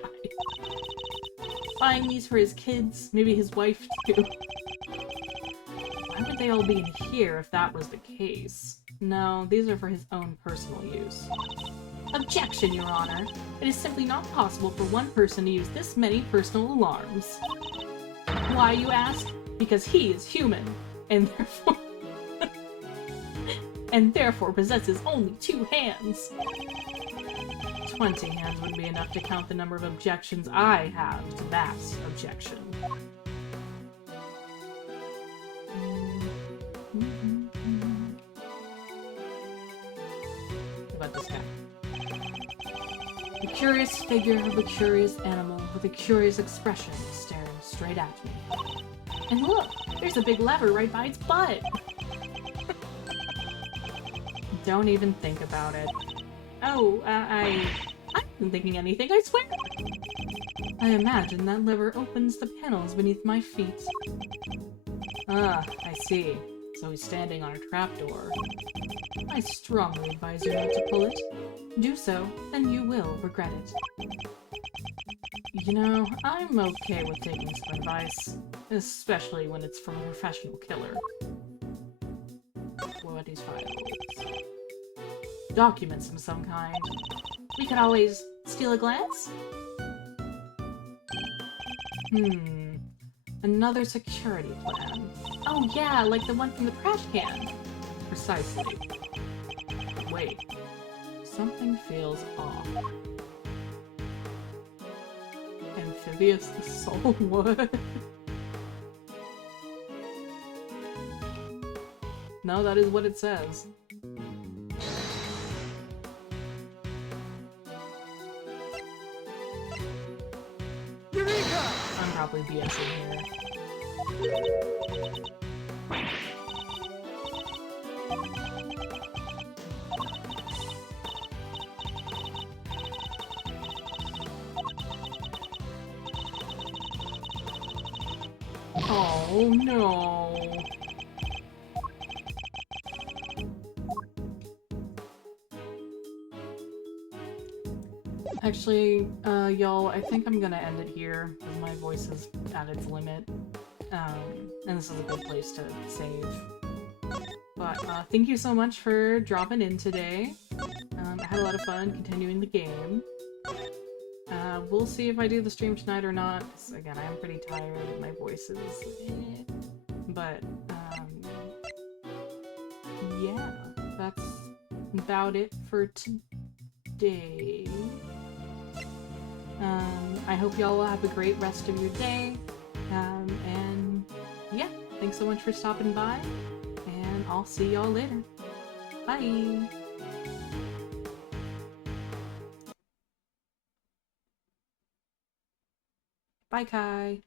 Buying these for his kids, maybe his wife too. Why would they all be in here if that was the case? No, these are for his own personal use. Objection, Your Honor. It is simply not possible for one person to use this many personal alarms. Why, you ask? Because he is human, and therefore possesses only 2 hands. 20 hands wouldn't be enough to count the number of objections I have to that objection. What about this guy? A curious figure of a curious animal with a curious expression staring straight at me. And look, there's a big lever right by its butt! Don't even think about it. Oh, I wasn't thinking anything, I swear! I imagine that lever opens the panels beneath my feet. Ah, I see. So he's standing on a trapdoor. I strongly advise you not to pull it. Do so, and you will regret it. You know, I'm okay with taking some advice, especially when it's from a professional killer. What are these files? Documents of some kind. We could always steal a glance? Another security plan. Oh yeah, like the one from the trash can. Precisely. Wait. Something feels off. Amphibious the soul? What? No, that is what it says. Eureka! I'm probably BSing here. Oh no. Actually, y'all, I think I'm gonna end it here, because my voice is at its limit. And this is a good place to save. But, thank you so much for dropping in today. I had a lot of fun continuing the game. We'll see if I do the stream tonight or not, 'cause, again, I am pretty tired, my voice is But, yeah, that's about it for today. I hope y'all will have a great rest of your day, and yeah, thanks so much for stopping by, and I'll see y'all later. Bye! Bye, Kai!